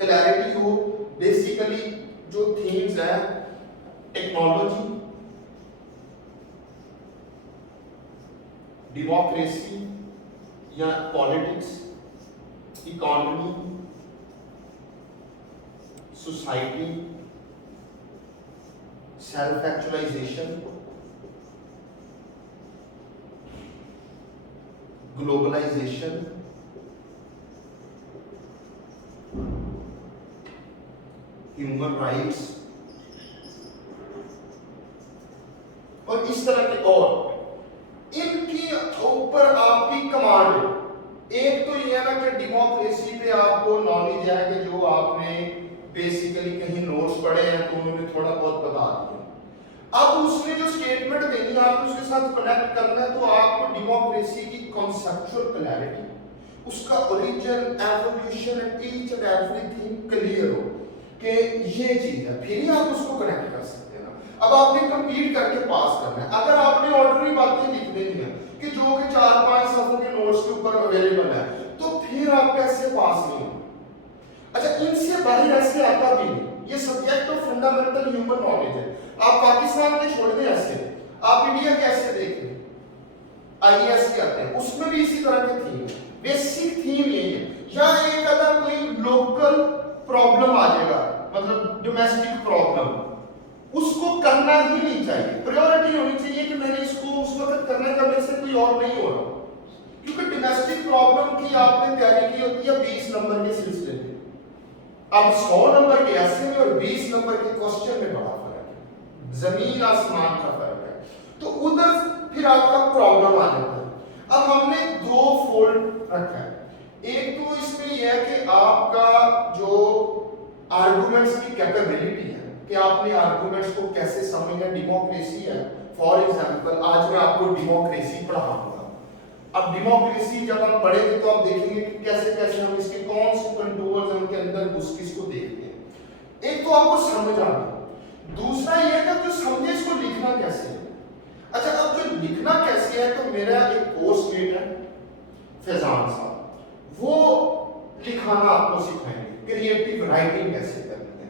Clarity हो। Basically जो themes है टेक्नोलॉजी, डेमोक्रेसी या politics, economy, society, self actualisation, globalisation, human rights और इस तरह के और इनके ऊपर आपकी कमांड है। एक तो ये है ना कि डेमोक्रेसी पे आपको नॉलेज है कि जो आपने बेसिकली कहीं नोट्स पढ़े हैं तो उन्होंने थोड़ा बहुत बता दिया। अब उसने जो स्टेटमेंट देनी है आपको उसके साथ कनेक्ट करना है, तो आपको डेमोक्रेसी की कॉन्सेप्चुअल क्लैरिटी, उसका origin, evolution and each and everything clear हो कि ये चीज है, फिर ही आप उसको कनेक्ट कर सकते हैं ना। अब आपने कंप्लीट करके पास करना है। अगर आपने ऑर्डनरी बातें लिख देनी है कि जो कि 4-5 सफों के नोट्स के ऊपर अवेलेबल है, तो फिर आप कैसे पास नहीं हो। अच्छा, इनसे बाहर ऐसे आता भी नहीं। ये subject of fundamental human knowledge है। आप पाकिस्तान के छोड़ दें ऐसे, आप इंडिया कैसे देख रहे हैं, आईएएस के आते हैं, उसमें भी इसी तरह की थीम है। बेसिक थीम यही है। या एक अगर कोई लोकल प्रॉब्लम आ जाएगा, मतलब डोमेस्टिक प्रॉब्लम, उसको करना ही नहीं चाहिए। प्रायोरिटी होनी चाहिए कि मैंने इसको उस वक्त करना है जब मेरे से कोई और नहीं हो रहा। क्योंकि डोमेस्टिक प्रॉब्लम की आपने तैयारी की होती है 20 नंबर के सिलसिले में। अब 100 नंबर के ऐसे में और 20 नंबर के क्वेश्चन में बड़ा फर्क है, जमीन आसमान का फर्क है। तो उधर फिर आपका प्रॉब्लम आ जाता है। अब हमने 2 फोल्ड रखा है। एक तो इसमें यह है कि आपका जो आर्गुमेंट्स की कैपेबिलिटी है कि आपने आर्गुमेंट्स को कैसे समझना। डेमोक्रेसी है, फॉर एग्जांपल आज मैं आपको डेमोक्रेसी पढ़ाऊंगा। अब डेमोक्रेसी जब हम पढ़ेंगे तो आप देखेंगे कि कैसे कैसे हम इसके कौन से कंट्रोल्स हैं, उनके अंदर घुस के इसको देखते हैं। एक तो आपको समझ आ गया, दूसरा ये है कि जो समझे इसको लिखना कैसे है। अच्छा, अब जो लिखना कैसे है, तो मेरा एक कोर्स मेट है फैजान साहब, वो लिखाना आपको सिखाएंगे, क्रिएटिव राइटिंग कैसे करनी है।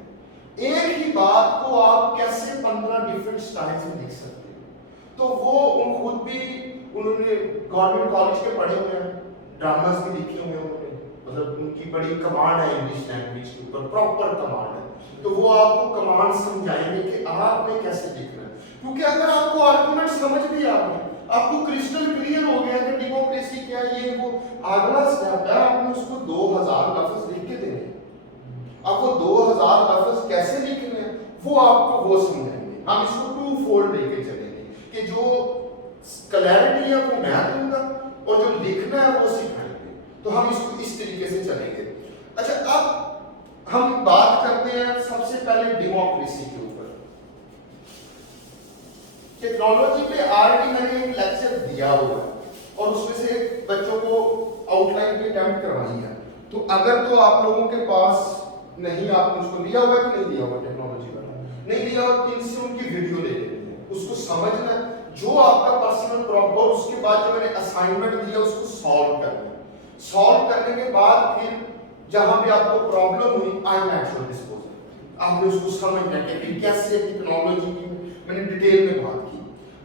एक ही बात को आप कैसे 15 डिफरेंट स्टाइल्स में लिख सकते हैं। तो वो खुद भी उन्होंने गवर्नमेंट कॉलेज के पढ़े हुए हैं, ड्रामास भी लिखे हुए हैं उन्होंने, मतलब उनकी बड़ी कमांड है इंग्लिश लैंग्वेज के ऊपर, प्रॉपर कमांड है। तो वो आपको कमांड समझाएंगे कि आपने कैसे लिखना है। क्योंकि अगर आपको आर्गुमेंट समझ भी आ गए, आपको क्रिस्टल क्लियर हो गया कि डेमोक्रेसी क्या है, ये वो, अगला स्टेप है आपने उसको 2000 लफ्ज लिख के देने। अब वो 2000 लफ्ज कैसे लिखने हैं वो आपको वो समझाएंगे। हम इसको 2 फोल्ड लेके चलेंगे कि जो क्लैरिटी है वो मैं दूंगा और जो लिखना है वो सिखाएंगे। तो हम इसको इस तरीके से चलेंगे। अच्छा, अब हम बात करते हैं सबसे पहले डेमोक्रेसी के ऊपर। टेक्नोलॉजी पे ऑलरेडी मैंने एक लेक्चर दिया हुआ है और उसमें से बच्चों को आउटलाइन पे अटेम्प्ट करवाई है। तो अगर तो आप लोगों के पास नहीं, आपने उसको लिया हुआ है कि नहीं लिया हुआ, टेक्नोलॉजी का नहीं लिया हुआ, तो इनसे उनकी वीडियो ले लेते हैं, उसको समझना है जो आपका पर्सनल प्रॉब्लम। उसके बाद जो मैंने असाइनमेंट दिया उसको सॉल्व करना है। सॉल्व करने के बाद फिर जहां पे आपको प्रॉब्लम हुई, I am at your disposal. आपने उसको समझना है कि कैसे टेक्नोलॉजी की मैंने डिटेल में बात की।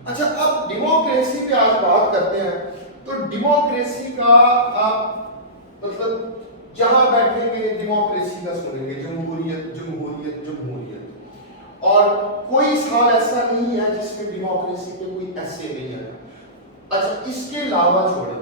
अच्छा, अब डेमोक्रेसी पे आज बात करते हैं। तो डेमोक्रेसी का आप मतलब जहां बैठेंगे डेमोक्रेसी का सुनेंगे, जमहूरियत जमहूरियत जमहूरियत। और कोई साल ऐसा नहीं है जिसमें डेमोक्रेसी पे कोई ऐसे नहीं है। अच्छा, इसके अलावा छोड़े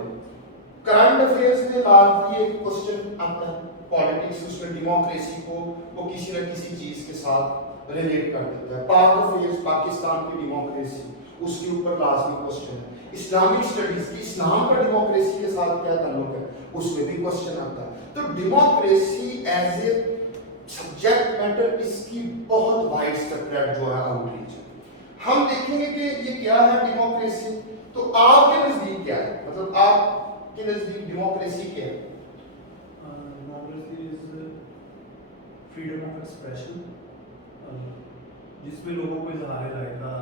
करंट अफेयर्स में लाजमी एक क्वेश्चन आता है पॉलिटिक्स, उसमें डेमोक्रेसी को वो किसी न किसी चीज के साथ रिलेट कर देता है। पाक अफेयर्स, पाकिस्तान की डेमोक्रेसी, उसके ऊपर लाजमी क्वेश्चन है। इस्लामिक स्टडीज की इस्लाम का डेमोक्रेसी के साथ क्या ताल्लुक है, उसमें भी क्वेश्चन आता है। तो democracy as a subject matter इसकी बहुत वाइड स्पेक्ट्रम जो है आउटरीच है। हम देखेंगे कि ये क्या है डेमोक्रेसी। तो आपके नजदीक क्या है, मतलब आपके नजदीक डेमोक्रेसी क्या है? Democracy is freedom of expression, जिसमें लोगों को इजहार राय का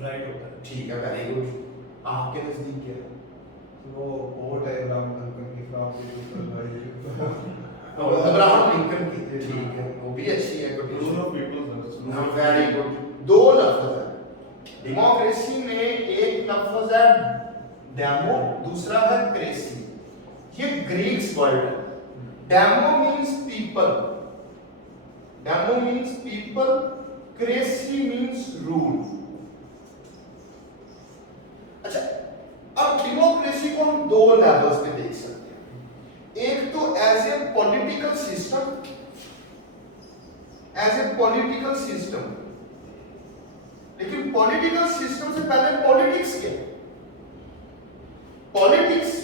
राइट होता है। ठीक है, वेरी गुड। आपके नजदीक क्या है? वो वोट है इमरान खान की खिलाफ। अब्राहम लिंकन की थी, ठीक है, वो भी अच्छी है रूल कोटेशन। ऑफ पीपल हाँ, वेरी गुड। दो लफ्ज है डेमोक्रेसी में, एक लफ्ज है डेमो, दूसरा है क्रेसी। ये ग्रीक्स वर्ड है। Demo means people, demo means people, cracy means rule. अच्छा, अब डेमोक्रेसी को हम दो लेवल्स पे देख सकते हैं। एक तो as a political system, as a political system. लेकिन पॉलिटिकल सिस्टम से पहले पॉलिटिक्स क्या है? पॉलिटिक्स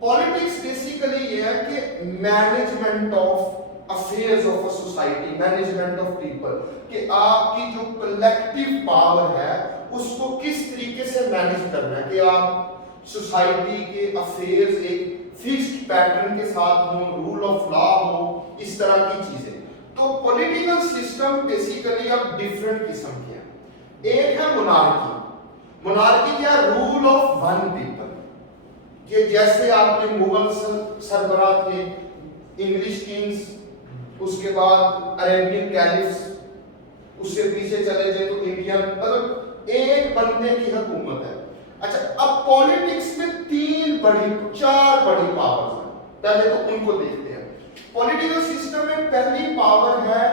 पॉलिटिक्स बेसिकली ये है कि management of affairs of a society, management of people, कि आपकी जो कलेक्टिव पावर है उसको किस तरीके से मैनेज करना है, कि आप सोसाइटी के अफेयर्स एक फिक्स्ड पैटर्न के साथ हो, रूल ऑफ लॉ हो, इस तरह की चीजें। तो पॉलिटिकल सिस्टम बेसिकली अब डिफरेंट किस्म के हैं। एक है मोनार्की। मोनार्की क्या? Rule of one people. कि जैसे आपके मुगल सरबराह थे, इंग्लिश किंग्स, उसके बाद अरेबियन कैलिफ्स, उससे पीछे चले जाए तो इंडियन, मतलब एक बंदे की हुकूमत है। अच्छा, अब पॉलिटिक्स में चार बड़ी पावर्स हैं। पहले तो उनको देखते हैं। पॉलिटिकल सिस्टम में पहली पावर है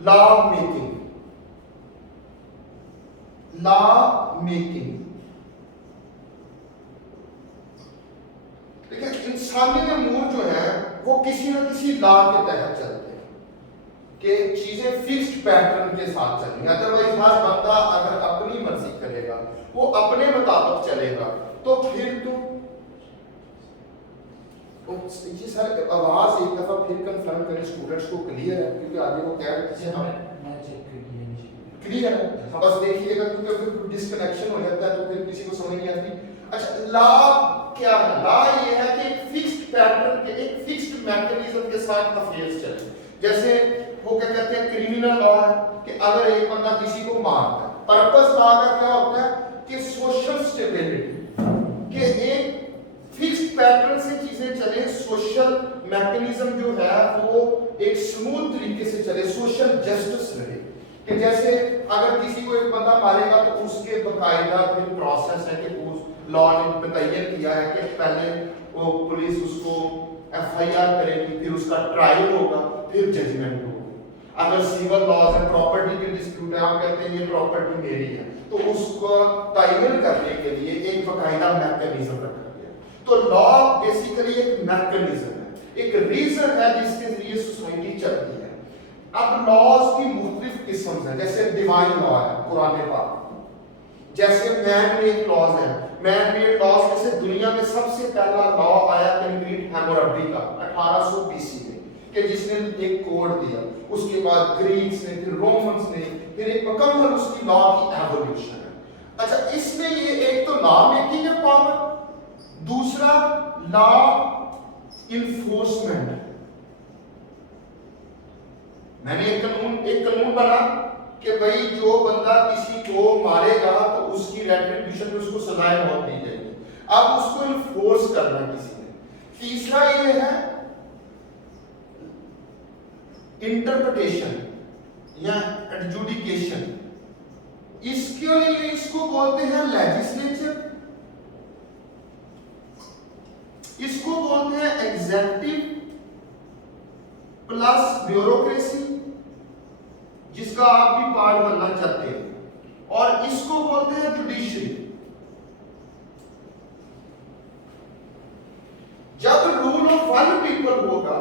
लॉ मेकिंग। लॉ मेकिंग, देखिए इंसानी अमूर जो है वो किसी न किसी लॉ के तहत चलते हैं, कि चीजें फिक्स्ड पैटर्न के साथ चलेंगी। अदरवाइज हर बंदा अगर अपनी मर्जी करेगा, वो अपने मुताबिक चलेगा, तो फिर तो जी सर आवाज एक दफा फिर कंफर्म करें स्टूडेंट्स को, क्लियर है? क्योंकि आगे वो कह रहे थे मैं चेक कर लिया नहीं। क्लियर है? बस देखिएगा, क्योंकि फिर डिस्कनेक्शन हो जाता है तो फिर किसी को समझ नहीं आती। अच्छा, लॉ क्या है? लॉ ये है कि एक फिक्स्ड पैटर्न के, एक फिक्स्ड मैकेनिज्म के साथ अफेयर्स चले। जैसे वो क्या कहते हैं, क्रिमिनल लॉ है कि अगर एक बंदा किसी को मारता है, पर्पस लॉ का क्या होता है कि सोशल स्टेबिलिटी, कि एक फिक्स्ड पैटर्न से चीजें चले, सोशल मैकेनिज्म जो है वो एक स्मूथ तरीके से चले, सोशल जस्टिस रहे। कि जैसे अगर किसी को एक बंदा मारेगा तो उसके बकायदा फिर प्रोसेस है कि उस लॉ ने मुतय्यन किया है कि पहले वो पुलिस उसको एफआईआर करेगी, फिर उसका ट्रायल होगा, फिर जजमेंट होगा। अगर सिविल लॉज है, प्रॉपर्टी की डिस्प्यूट है, आप कहते हैं ये प्रॉपर्टी मेरी है, तो उसको तयन करने के लिए एक बकायदा मैकेनिज्म रखा गया। तो लॉ बेसिकली एक मैकेनिज्म है, एक रीजन है जिसके जरिए सोसाइटी चलती है। अब लॉज की मुख्तलिफ किस्म है, जैसे डिवाइन लॉ है कुरान पाक, जैसे मैन मेड लॉज है। मैन मेड लॉज में से दुनिया में सबसे पहला लॉ आया कंक्रीट हैमोरबी का 1800 बीसी में, कि जिसने एक कोड दिया। उसके बाद ग्रीक्स ने, फिर रोमन्स ने, फिर एक मुकम्मल उसकी लॉ की एवोल्यूशन है। अच्छा, इसमें ये एक तो लॉ मेकिंग है पावर, दूसरा लॉ इन्फोर्समेंट। मैंने एक कानून बना कि भाई जो बंदा किसी को मारेगा तो उसकी रेट्रिब्यूशन में उसको सजाए मौत दी जाएगी। अब उसको इन्फोर्स करना किसी ने। तीसरा ये है इंटरप्रिटेशन या एडजुडिकेशन। इसके लिए इसको बोलते हैं लेजिस्लेचर, इसको बोलते हैं एग्जेक्टिव प्लस ब्यूरोक्रेसी, जिसका आप भी पार्ट बनना चाहते हैं, और इसको बोलते हैं जुडिशरी। जब रूल ऑफ वन पीपल होगा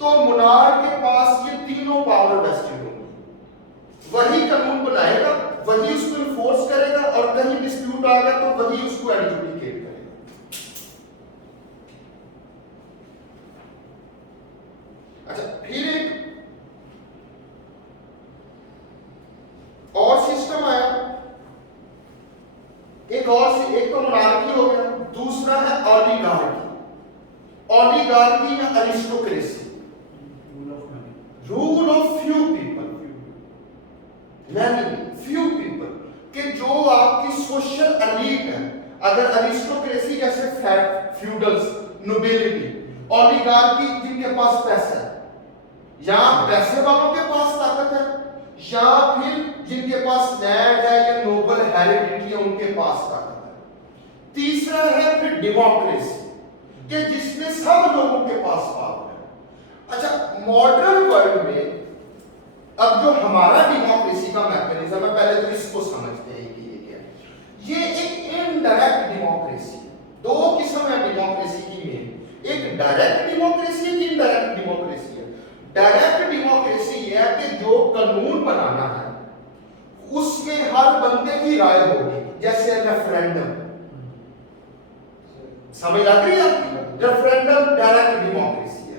तो मोनार्क के पास ये तीनों पावर वेस्टेड होंगी। वही कानून बनाएगा, वही उसको इन्फोर्स करेगा, और कहीं डिस्प्यूट आ गया तो वही उसको एडजुडिकेट करेगा। अच्छा, फिर एक और सिस्टम आया, एक तो मोनार्की हो गया, दूसरा है ओलिगार्की। ओलिगार्की या aristocracy, rule of few people, few people, कि जो आपकी सोशल एलीट है। अगर अरिस्टोक्रेसी जैसे फ्यूडल्स, नोबिलिटी, ओलिगार्की जिनके पास पैसा है, या पैसे वालों के पास ताकत है, या फिर जिनके पास लैंड है या नोबल हेरिडिटी है उनके पास ताकत है। तीसरा है फिर डेमोक्रेसी कि जिसमें सब लोगों के पास पावर है। अच्छा, मॉडर्न वर्ल्ड में अब जो हमारा डेमोक्रेसी का मैकेनिज्म है, पहले तो इसको समझते हैं कि ये क्या है। ये एक इनडायरेक्ट डेमोक्रेसी है। दो किस्म है डेमोक्रेसी की मेन, एक डायरेक्ट डेमोक्रेसी है, एक इनडायरेक्ट डेमोक्रेसी है। डायरेक्ट डेमोक्रेसी ये है कि जो कानून बनाना है उसमें हर बंदे की राय होगी, जैसे रेफरेंडम। समझ आ रही है आपकी? रेफरेंडम डायरेक्ट डेमोक्रेसी है।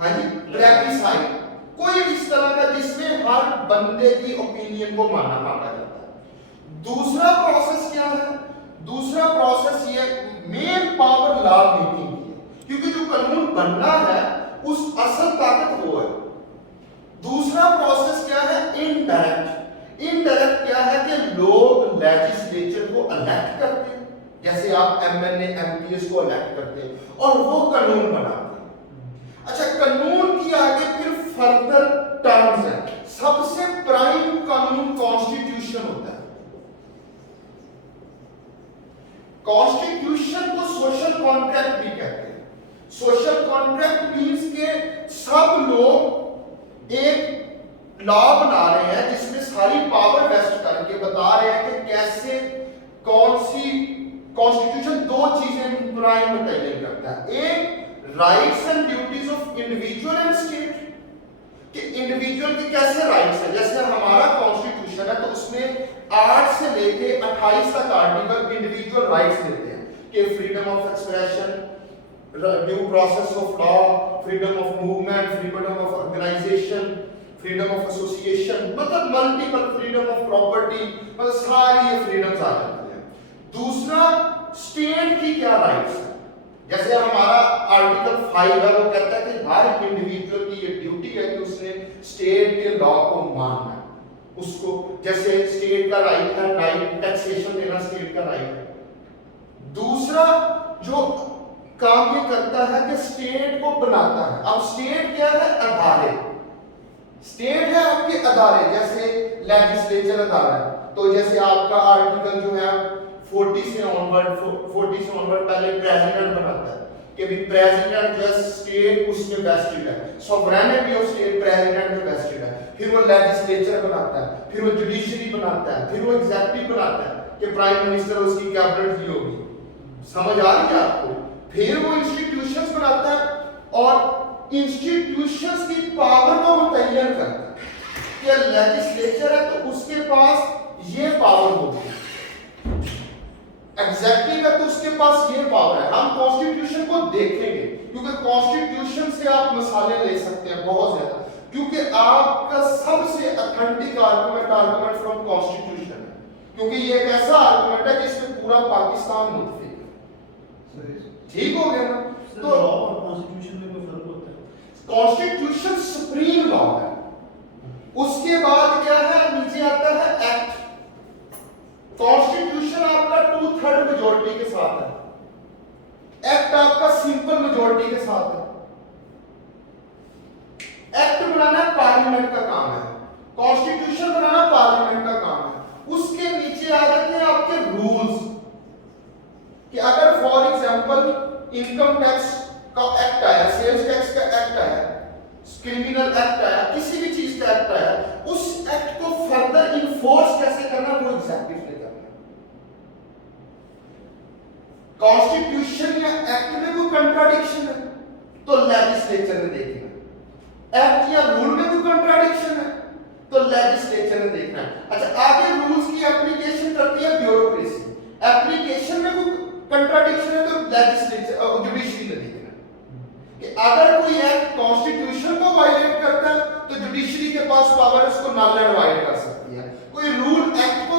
हाँ जी, प्लेबिसाइट कोई भी इस तरह का जिसमें हर बंदे की ओपिनियन को माना जाता है। दूसरा प्रोसेस क्या है? दूसरा प्रोसेस ये मेन पावर लॉ मेकिंग की है, क्योंकि जो कानून बनना है उस असल ताकत वो है। दूसरा प्रोसेस क्या है? इनडायरेक्ट। इनडायरेक्ट क्या है कि लोग लेजिस्लेचर को इलेक्ट करते हैं, जैसे आप एमएलए एमपीएस को इलेक्ट करते हैं और वो कानून बनाते हैं। अच्छा, कानून की आगे फिर फर्दर टर्म्स है। सबसे प्राइम कानून कॉन्स्टिट्यूशन होता है। कॉन्स्टिट्यूशन को सोशल कॉन्ट्रैक्ट भी कहते हैं। सोशल कॉन्ट्रैक्ट मींस के सब लोग एक लॉ बना रहे हैं जिसमें सारी पावर वेस्ट करके बता रहे हैं कि कैसे कौन सी कॉन्स्टिट्यूशन दो चीजें प्राइम मुतय्यन करता है। एक rights and duties of individual and state, कि इंडिविजुअल के कैसे राइट्स है। जैसे हमारा कॉन्स्टिट्यूशन है तो उसमें 8 से लेके 28 तक आर्टिकल इंडिविजुअल राइट्स देते हैं कि freedom of expression, due process of law, freedom of movement, freedom of organisation, freedom of association, मतलब मल्टीपल फ्रीडम ऑफ प्रॉपर्टी, मतलब सारी ये फ्रीडम्स आ जाती हैं। दूसरा, स्टेट की क्या राइट्स है। जैसे हमारा आर्टिकल 5 है, वो कहता है कि हर इंडिविजुअल की ये ड्यूटी है कि उसने स्टेट के लॉ को मानना है। उसको जैसे स्टेट का राइट है, राइट टैक्सेशन देना स्टेट का राइट है। दूसरा जो काम ये करता है कि स्टेट को बनाता है। अब स्टेट क्या है? अदारे। स्टेट है आपके अदारे, जैसे लेजिस्लेचर अदारा है। तो जैसे आपका आर्टिकल जो है 40 से ऑनवर्ड पहले प्रेसिडेंट बनाता है कि भी प्रेसिडेंट जो है स्टेट उसमें वेस्टेड है, सॉवरेनिटी ऑफ स्टेट प्रेसिडेंट में वेस्टेड है। फिर वो लेजिस्लेचर बनाता है, फिर वो जुडिशरी बनाता है, फिर वो एग्जीक्यूटिव बनाता है कि प्राइम मिनिस्टर उसकी कैबिनेट ही होगी। समझ आ रही है आपको? फिर वो इंस्टीट्यूशंस बनाता है और इंस्टीट्यूशंस की पावर को मुतय्यन करता है कि लेजिस्लेचर है तो उसके पास ये पावर होगी, एग्जैक्टिव है तो उसके पास ये पावर है। हम कॉन्स्टिट्यूशन को देखेंगे क्योंकि कॉन्स्टिट्यूशन से आप मसाले ले सकते हैं बहुत ज्यादा, क्योंकि आपका सबसे ऑथेंटिक आर्गुमेंट फ्रॉम कॉन्स्टिट्यूशन है, क्योंकि ये एक ऐसा आर्गुमेंट है जिसमें पूरा पाकिस्तान मुत्तफिक है। ठीक हो गया ना? तो लॉ और कॉन्स्टिट्यूशन में कोई फर्क होता है? कॉन्स्टिट्यूशन सुप्रीम लॉ है। उसके बाद क्या है? नीचे आता है एक्ट। कॉन्स्टिट्यूशन आपका 2/3 मेजॉरिटी के साथ है, एक्ट आपका सिंपल मेजॉरिटी के साथ है। एक्ट बनाना पार्लियामेंट का काम है, कॉन्स्टिट्यूशन बनाना पार्लियामेंट का काम है। उसके नीचे आ जाते हैं आपके रूल्स कि अगर फॉर एग्जांपल इनकम टैक्स का एक्ट आया, सेल्स टैक्स का एक्ट आया, क्रिमिनल एक्ट आया, किसी भी चीज का एक्ट आया, उस एक्ट को फर्दर इन्फोर्स कैसे करना वो एग्जीक्यूटिव ने करना। कॉन्स्टिट्यूशन या एक्ट में कोई कंट्राडिक्शन है तो लेजिस्लेचर ने देखना, एक्ट या रूल में कोई कंट्राडिक्शन है तो लेजिस्लेचर ने देखना है। अच्छा, आगे रूल्स की एप्लीकेशन करती है ब्यूरोक्रेसी, एप्लीकेशन में कोई कंट्राडिक्शन है तो लेजिस्लेचर जुडिशरी ने देखना कि अगर कोई एक्ट कॉन्स्टिट्यूशन को वायलेट करता है तो जुडिशरी के पास पावर है उसको नल एंड वाइड कर सकती है। कोई रूल एक्ट को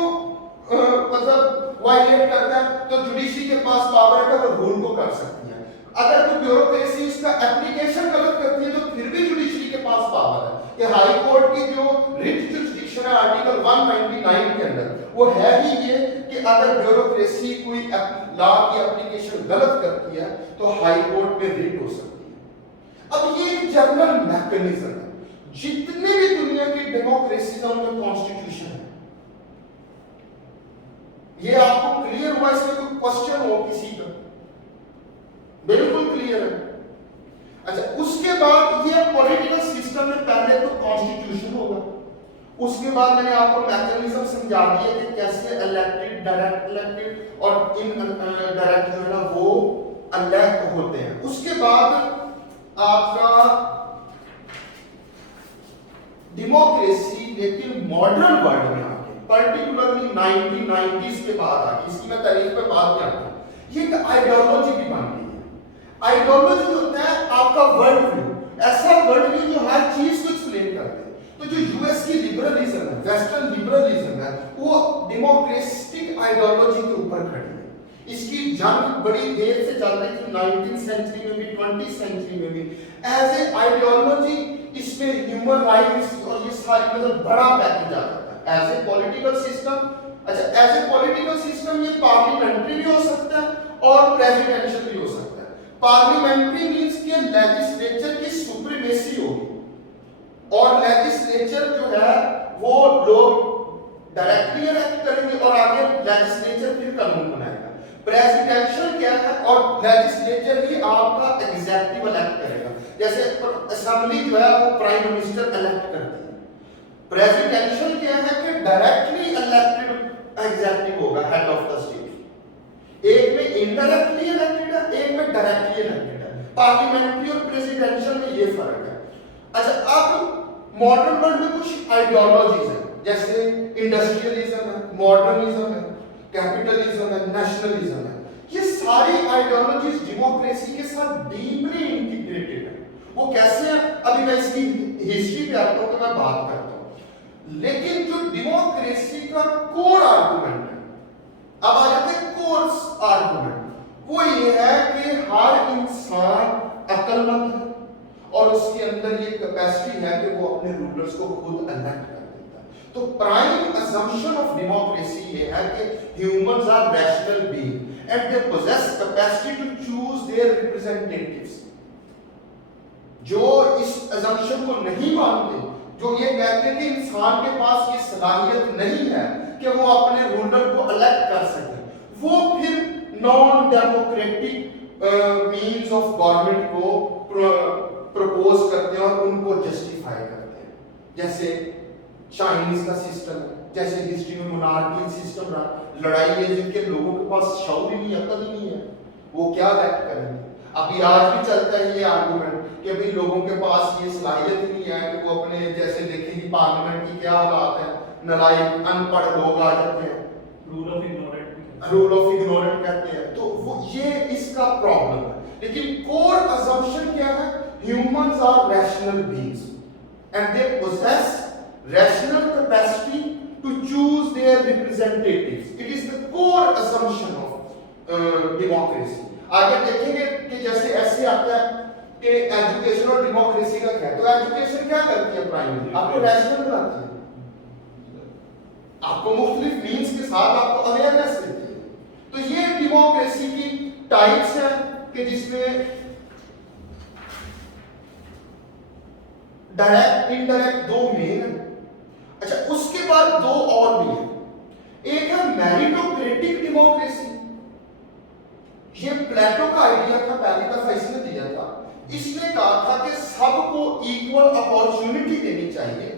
मतलब वायलेट करता है तो जुडिशरी के पास पावर है कि वो रूल को कर सकती है। अगर कोई ब्यूरोक्रेसी इसका एप्लीकेशन गलत करती है तो फिर भी जुडिशरी के पास पावर है कि हाई कोर्ट की जो रिट जुरिस्डिक्शन है आर्टिकल 199 के अंदर वो है ही ये कि अगर ब्यूरोक्रेसी कोई लॉ की एप्लीकेशन गलत करती है तो हाई कोर्ट में रिट हो सकती है। एक्सटर्नल मैकेनिज्म है। जितने भी दुनिया की डेमोक्रेसी का उनका कॉन्स्टिट्यूशन है। ये आपको क्लियर हुआ? इसमें कोई क्वेश्चन हो किसी का? बिल्कुल क्लियर है। अच्छा, उसके बाद ये पॉलिटिकल सिस्टम में पहले तो कॉन्स्टिट्यूशन होगा, उसके बाद मैंने आपको मैकेनिज्म समझा दिया कि कैसे इलेक्टेड, डायरेक्ट इलेक्टेड और इनडायरेक्ट जो है ना वो इलेक्ट होते हैं। उसके बाद आपका डेमोक्रेसी लेकिन मॉडर्न वर्ल्ड में आके पर्टिकुलरली 1990s के बाद आके, इसकी मैं तारीख पे बात करता हूं, ये एक आइडियोलॉजी भी बन गई है। आइडियोलॉजी होता है आपका वर्ल्ड व्यू, ऐसा वर्ल्ड व्यू जो हर चीज को एक्सप्लेन करते हैं। तो जो यूएस की लिबरलिज्म है, वेस्टर्न लिबरलिज्म है, वो डेमोक्रेटिक आइडियोलॉजी के ऊपर खड़ी है। इसकी जंग बड़ी देर से चल रही थी, 19th सेंचुरी में भी, 20th सेंचुरी में भी। एज ए आइडियोलॉजी इसमें ह्यूमन राइट्स और ये सारी मतलब बड़ा पैकेज आ जाता है। एज ए पॉलिटिकल सिस्टम, अच्छा एज ए पॉलिटिकल सिस्टम ये पार्लियामेंट्री भी हो सकता है और प्रेसिडेंशियल भी हो सकता है। पार्लियामेंट्री मींस कि लेजिस्लेचर की सुप्रीमेसी होगी और लेजिस्लेचर जो है वो लोग डायरेक्टली इलेक्ट करेंगे और आगे लेजिस्लेचर फिर कानून बनाएगा। प्रेसिडेंशियल क्या है? और लेजिस्लेचर ही आपका एग्जीक्यूटिव इलेक्ट करेगा। जैसे असेंबली जो है वो प्राइम मिनिस्टर इलेक्ट करती है। प्रेसिडेंशियल क्या है कि डायरेक्टली इलेक्टेड एग्जीक्यूटिव होगा, हेड ऑफ द स्टेट। एक में इनडायरेक्टली इलेक्टेड है, एक में डायरेक्टली इलेक्टेड है। पार्लियामेंट्री और प्रेसिडेंशियल में ये फर्क है। अच्छा, अब मॉडर्न वर्ल्ड में कुछ आइडियोलॉजीज हैं, जैसे इंडस्ट्रियलिज्म है, मॉडर्निज्म है, कैपिटलिज्म है, नेशनलिज्म है। ये सारी आइडियोलॉजीज डेमोक्रेसी के साथ डीपली इंटीग्रेटेड है। वो कैसे है अभी मैं इसकी हिस्ट्री पे आता हूं तो मैं बात करता हूं, लेकिन जो डेमोक्रेसी का कोर आर्गुमेंट है, अब आ जाते हैं कोर आर्गुमेंट, वो ये है कि हर इंसान अक्लमंद है और उसके अंदर ये कैपेसिटी है कि वो अपने रूलर्स को खुद इलेक्ट कर देता है। तो प्राइम असम्पशन ऑफ डेमोक्रेसी ये है कि humans are rational being and they possess capacity to choose their representatives. जो इस असम्पशन को नहीं मानते, जो ये कहते हैं कि इंसान के पास ये सलाहियत नहीं है कि वो अपने रूलर को इलेक्ट कर सके, वो फिर non democratic means of government को प्रपोज करते हैं और उनको जस्टिफाई करते हैं। जैसे चाइनीज का सिस्टम है, जैसे हिस्ट्री में मोनार्कियल सिस्टम रहा, लड़ाई है जिनके लोगों के पास शौर्य नहीं, अकल ही नहीं है, वो क्या इलेक्ट करेंगे। अभी आज भी चलता है ये आर्गुमेंट कि अभी लोगों के पास ये सलाहियत ही नहीं है कि वो अपने, जैसे देखेंगे पार्लियामेंट की क्या हालात है, नलायक अनपढ़ लोग आ जाते हैं, रूल ऑफ इग्नोरेंट कहते हैं। तो वो ये इसका प्रॉब्लम है। लेकिन कोर असम्पशन क्या है? Humans are rational beings and they possess rational capacity to choose their representatives. It is the core assumption of democracy. आगे देखेंगे कि जैसे ऐसे आता है कि एजुकेशन और डेमोक्रेसी का क्या है। तो एजुकेशन क्या करती है? प्राइमरी आपको रैशनल बनाती है, आपको मुख्तलिफ मीन्स के साथ आपको अवेयरनेस देती है। तो ये डेमोक्रेसी की टाइप्स हैं कि जिसमें डायरेक्ट, इनडायरेक्ट दो मेन है। अच्छा, उसके बाद दो और भी है। एक है मेरिटोक्रेटिक डेमोक्रेसी। ये प्लेटो का आइडिया था, पहली दफा इसने दिया था। इसने कहा था कि सबको इक्वल अपॉर्चुनिटी देनी चाहिए,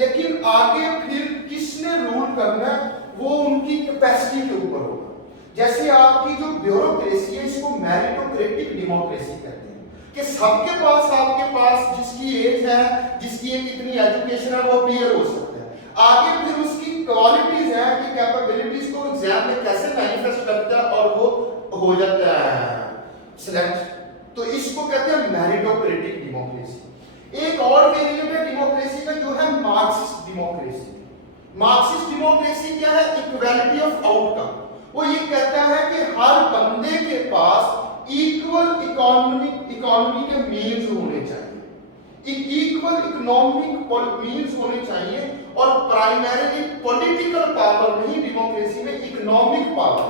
लेकिन आगे फिर किसने रूल करना है वो उनकी कैपेसिटी के ऊपर होगा। जैसे आपकी जो ब्यूरोक्रेसी है, इसको मेरिटोक्रेटिक डेमोक्रेसी कहते हैं कि सबके पास, आपके पास जिसकी एज है, जिसकी एक इतनी एजुकेशन है, वो अपीयर हो सकता है। आगे फिर उसकी क्वालिटीज है कि कैपेबिलिटीज को एग्जाम में कैसे मैनिफेस्ट करता है और वो हो जाता है सिलेक्ट। तो इसको कहते हैं मेरिटोक्रेटिक डेमोक्रेसी। एक और वेरिएंट है डेमोक्रेसी का जो है मार्क्सिस्ट डेमोक्रेसी। मार्क्सिस्ट डेमोक्रेसी क्या है? Equality of outcome. वो ये कहता है कि हर बंदे के पास इक्वल इकोनॉमी के मीन्स होने चाहिए, इक्वल इकोनॉमिक मीन्स होने चाहिए और प्राइमरीली पॉलिटिकल पावर नहीं, डेमोक्रेसी में इकोनॉमिक पावर,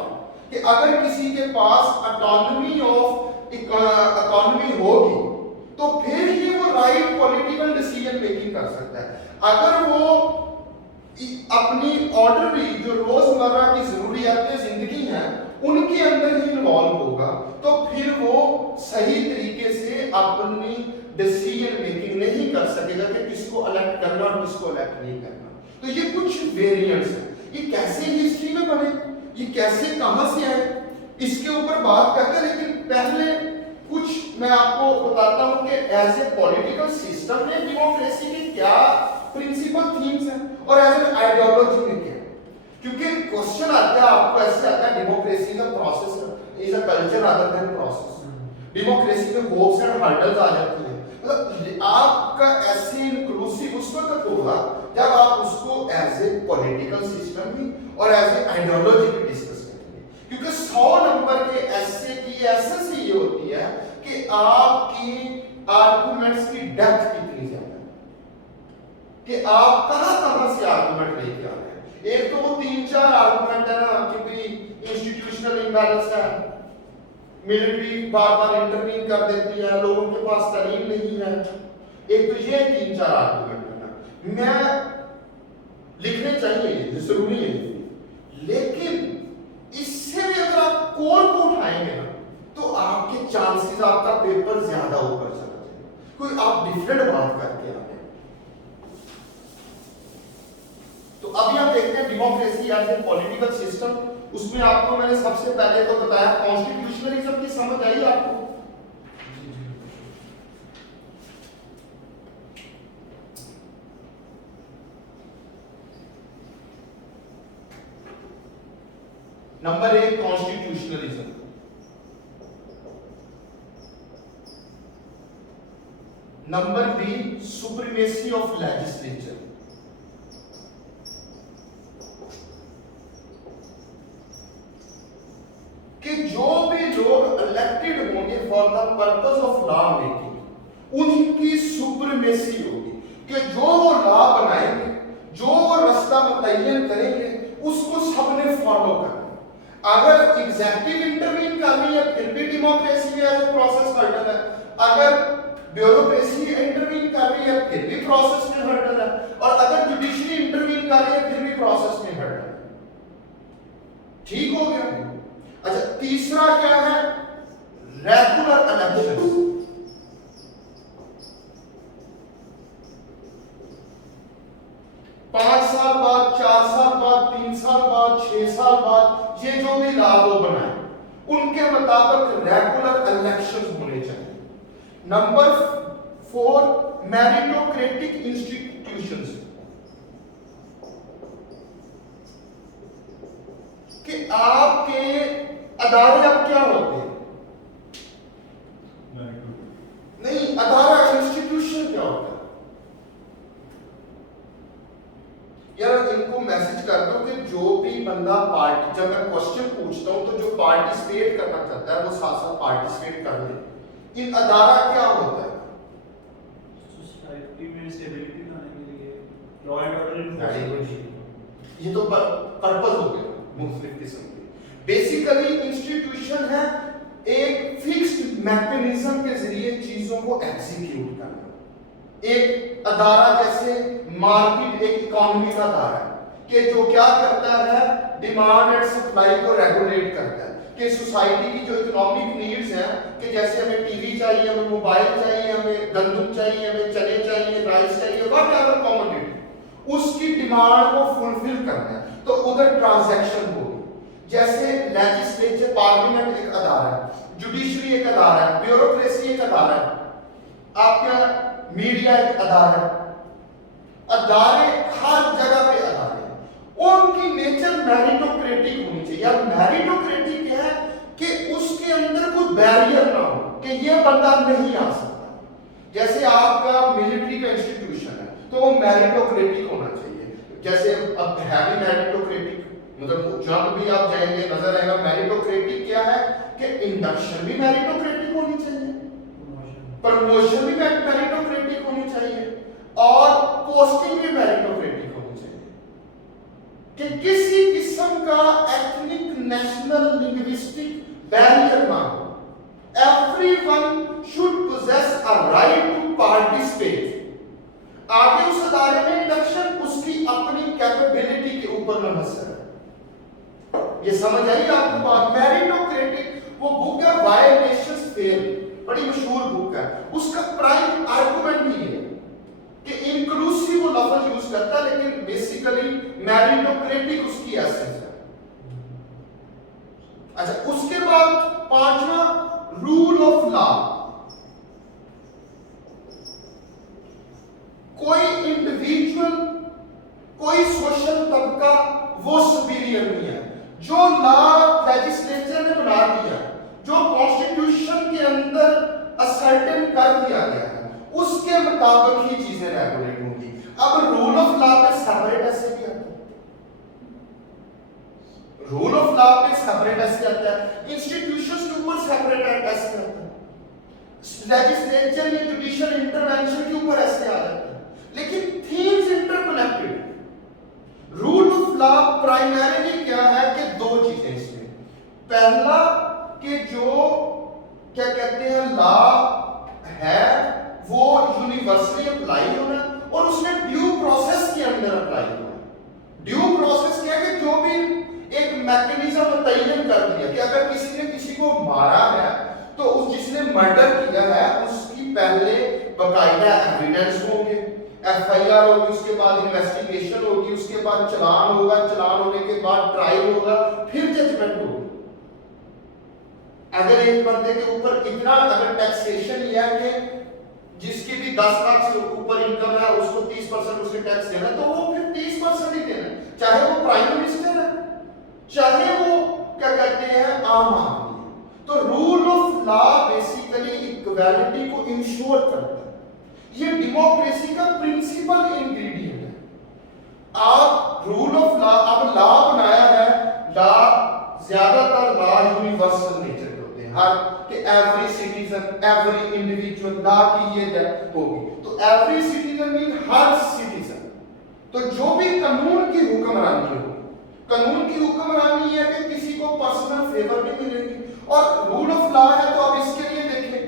कि अगर किसी के पास इकोनॉमी होगी तो फिर ही वो राइट पॉलिटिकल डिसीजन मेकिंग कर सकता है। अगर वो अपनी ऑर्डनरी जो रोजमर्रा की जरूरियातें जिंदगी हैं उनके अंदर ही इन्वॉल्व होगा, तो फिर वो सही तरीके से अपनी डिसीजन मेकिंग नहीं कर सकेगा कि किसको इलेक्ट करना और किसको इलेक्ट नहीं करना। तो ये कुछ वेरिएंट्स हैं। ये कैसे हिस्ट्री में बने, ये कैसे कहां से आए, इसके ऊपर बात करते हैं। लेकिन पहले कुछ मैं आपको बताता हूं कि एज ए पॉलिटिकल सिस्टम में डेमोक्रेसी के क्या प्रिंसिपल थीम्स हैं और एज एन आइडियोलॉजी में क्या। क्योंकि क्वेश्चन आता है आपको ऐसे आता है, डेमोक्रेसी का process is a culture other than process. Democracy में होप्स एंड हर्डल्स आ जाती है। मतलब आपका ऐसे इंक्लूसिव उस वक्त होगा जब आप उसको एज ए पॉलिटिकल सिस्टम भी और एज ए आइडियोलॉजी भी डिस्कस करेंगे। क्योंकि 100 नंबर के एसे की एसेंस ये होती है कि आपकी आर्गुमेंट्स की डेप्थ कितनी ज्यादा है, कि आप कहां से आर्गुमेंट लेके आ रहे हैं। एक तो वो 3-4 आर्गुमेंट है ना कि भाई इंस्टीट्यूशनल इम्बैलेंस है, मिलिट्री बार-बार इंटरवीन कर देती है, लोगों के पास तालीम नहीं है। एक तो ये 3-4 आर्गुमेंट है ना, मैं लिखने चाहिए, ये जरूरी है। लेकिन इससे भी अगर आप कोर को उठाएंगे ना तो आपके चांसेस आपका पेपर ज्यादा ऊपर चला जाएगा। कोई आप डिफरेंट बात करके आ रहे हैं। तो अभी आप देखते हैं democracy as a political system. उसमें आपको मैंने सबसे पहले तो बताया कॉन्स्टिट्यूशनलिज्म की समझ आई आपको। Number 1 constitutionalism. Number B supremacy of legislature. कि जो भी लोग इलेक्टेड होंगे for the purpose of law making उनकी सुप्रीमेसी होगी, कि जो वो लॉ बनाएंगे, जो वो रास्ता मुतय्यन करेंगे उसको सबने फॉलो करना। अगर एग्जीक्यूटिव इंटरवीन कर रही है फिर भी डेमोक्रेसी में एज ए प्रोसेस हर्डल है, अगर ब्यूरोक्रेसी इंटरवीन कर रही है फिर भी प्रोसेस में हर्डल है, और अगर जुडिशरी इंटरवीन कर रही है फिर भी प्रोसेस में हर्डल है। ठीक हो गया। अच्छा, तीसरा क्या है? Regular election. 5 साल बाद, 4 साल बाद, 3 साल बाद, 6 साल बाद ये जो भी लॉ वो बनाए उनके मुताबिक रेगुलर इलेक्शन होने चाहिए। नंबर 4 मेरिटोक्रेटिक इंस्टीट्यूशंस, कि आपके अदारे अब क्या होते हैं? नहीं, अदारा इंस्टीट्यूशन क्या होता है? यार इनको मैसेज कर दो कि जो भी बंदा पार्टी, जब मैं क्वेश्चन पूछता हूं तो जो पार्टिसिपेट करना चाहता है वो साथ साथ पार्टिसिपेट कर ले। इन अदारा क्या होता है? सोसाइटी में स्टेबिलिटी लाने के लिए, लॉ एंड ऑर्डर। ये तो पर्पस हो गया मुख्तलिफ किस्म के। बेसिकली इंस्टीट्यूशन है एक फिक्स्ड मैकेनिज्म के जरिए चीजों को एग्जीक्यूट करना। एक अदारा जैसे मार्केट एक इकोनॉमी का अदारा है कि जो क्या करता है, डिमांड एंड सप्लाई को रेगुलेट करता है, कि सोसाइटी की जो इकोनॉमिक नीड्स हैं, कि जैसे हमें टीवी चाहिए, हमें मोबाइल चाहिए, हमें गंदम चाहिए, हमें चने चाहिए, राइस चाहिए, व्हाटएवर कमोडिटी, उसकी डिमांड को फुलफिल करना है, तो उधर ट्रांजैक्शन होगी। जैसे लेजिस्लेचर पार्लियामेंट एक अदारा है, जुडिशरी एक अदारा है, ब्यूरोक्रेसी एक अदारा है, आपका मीडिया एक अदारा है। अदारे हर जगह पे अदारे हैं, उनकी नेचर मेरिटोक्रेटिक होनी चाहिए। अब मेरिटोक्रेटिक क्या है कि उसके अंदर कोई बैरियर ना हो कि ये बंदा नहीं आ सकता। जैसे आपका मिलिट्री का इंस्टीट्यूशन है तो वो मेरिटोक्रेटिक होना चाहिए। जैसे अब है भी मेरिटोक्रेटिक, मतलब जब भी आप जाएंगे नजर आएगा मेरिटोक्रेटिक क्या है कि इंडक्शन भी मेरिटोक्रेटिक होनी चाहिए, प्रमोशन भी मेरिटोक्रेटिक होनी चाहिए, और पोस्टिंग भी मेरिटोक्रेटिक होनी चाहिए। कि किसी किस्म का एथनिक, नेशनल, लिंग्विस्टिक बैरियर ना हो। Everyone should possess a right to participate आगे उस अदारे में इंडक्शन उसकी अपनी कैपेबिलिटी के ऊपर मुनहसर है। ये समझ आई आपको बात? मेरिटोक्रेटिक वो बुक है, व्हाई नेशंस फेल, बड़ी मशहूर बुक है। उसका प्राइम आर्गुमेंट ही है कि इंक्लूसिव वो लफ्ज यूज करता है, लेकिन बेसिकली मेरिटोक्रेटिक उसकी एसेंस है। अच्छा, उसके बाद पांचवा रूल ऑफ लॉ। कोई इंडिविजुअल, कोई सोशल तबका वो सुपीरियर नहीं है। जो लॉ लेजिस्लेचर ने बना दिया, जो कॉन्स्टिट्यूशन के अंदर असर्टेन कर दिया गया है, उसके मुताबिक ही चीजें रेगुलेट होंगी। अब रूल ऑफ लॉ पे सेपरेट ऐसे भी आता है, रूल ऑफ लॉ पे सेपरेट ऐसे आता है, इंस्टीट्यूशंस के ऊपर सेपरेट ऐसे आता है, लेजिस्लेचर या जुडिशियल इंटरवेंशन के ऊपर ऐसे आ जाता है, लेकिन themes interconnected. Rule of law primarily क्या है कि दो चीजें इसमें, पहला कि जो क्या कहते हैं लॉ है वो यूनिवर्सली अप्लाई होना और उसने ड्यू प्रोसेस के अंदर अप्लाई होना। ड्यू प्रोसेस क्या है कि जो भी एक मैकेनिज्म मुतय्यन कर दिया कि अगर किसी ने किसी को मारा है तो उस जिसने मर्डर किया है उसकी पहले बकायदा एविडेंस होंगे, एफआईआर होगी, उसके बाद इन्वेस्टिगेशन होगी, उसके बाद चालान होगा, चालान होने के बाद ट्रायल होगा, फिर जजमेंट होगी। अगर एक बंदे के ऊपर इतना अगर टैक्सेशन लिया है कि जिसकी भी 10 लाख से ऊपर इनकम है उसको 30% उसके टैक्स देना, तो वो फिर 30% ही देना, चाहे वो प्राइम मिनिस्टर है, चाहे वो क्या कहते हैं आम आदमी। तो rule of law basically equality को इंश्योर करता है। ये डेमोक्रेसी का प्रिंसिपल इंग्रेडिएंट है। आप रूल ऑफ लॉ, अब लॉ बनाया है, लॉ ज्यादातर लॉ यूनिवर्सल नेचर के होते हैं, हर कि every citizen, every individual law की ये होगी। तो एवरी सिटीजन मीन हर सिटीजन। तो जो भी कानून की हुक्मरानी हो, कानून की हुक्मरानी है कि किसी को पर्सनल फेवर नहीं मिलेगी। और रूल ऑफ लॉ है तो अब इसके लिए देखें,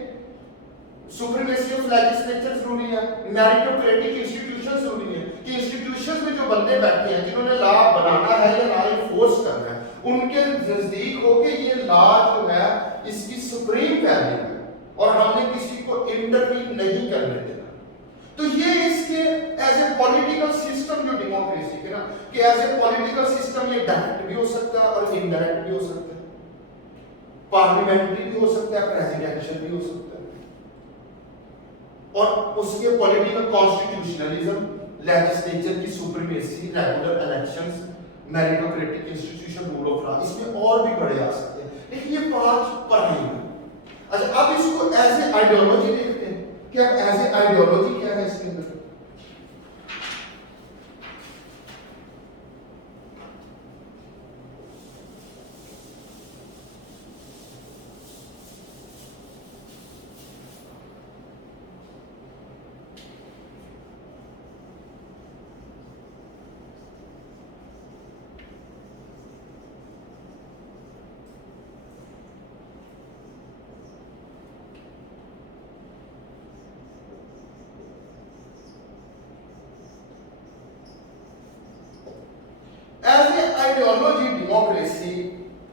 सुप्रीमेसी ऑफ लेजिस्लेचर जरूरी है, मेरिटोक्रेटिक इंस्टीट्यूशन जरूरी है कि इंस्टीट्यूशंस में जो बंदे बैठे हैं जिन्होंने लॉ बनाना है या लॉ इन्फोर्स करना है, उनके नजदीक हो कि ये लॉ जो है इसकी सुप्रीम वैल्यू है और हमने किसी को इंटरवीन नहीं करने देना। तो ये इसके एज ए पॉलिटिकल सिस्टम जो डेमोक्रेसी के ना कि एज ए पॉलिटिकल सिस्टम ये डायरेक्ट भी हो सकता है और इनडायरेक्ट भी हो सकता है, पार्लियामेंट्री भी हो सकता है, प्रेसिडेंशियल भी हो सकता है। और उसके पॉलिटिकल कॉन्स्टिट्यूशनलिज्म, लेजिस्लेचर की supremacy, regular elections, meritocratic institution, rule of law, इसमें और भी बड़े आ सकते हैं, लेकिन ये 5 पढ़ाई है। अच्छा, अब इसको एज ए आइडियोलॉजी देखते हैं कि अब एज ए आइडियोलॉजी क्या है इसके अंदर। आइडियोलॉजी डेमोक्रेसी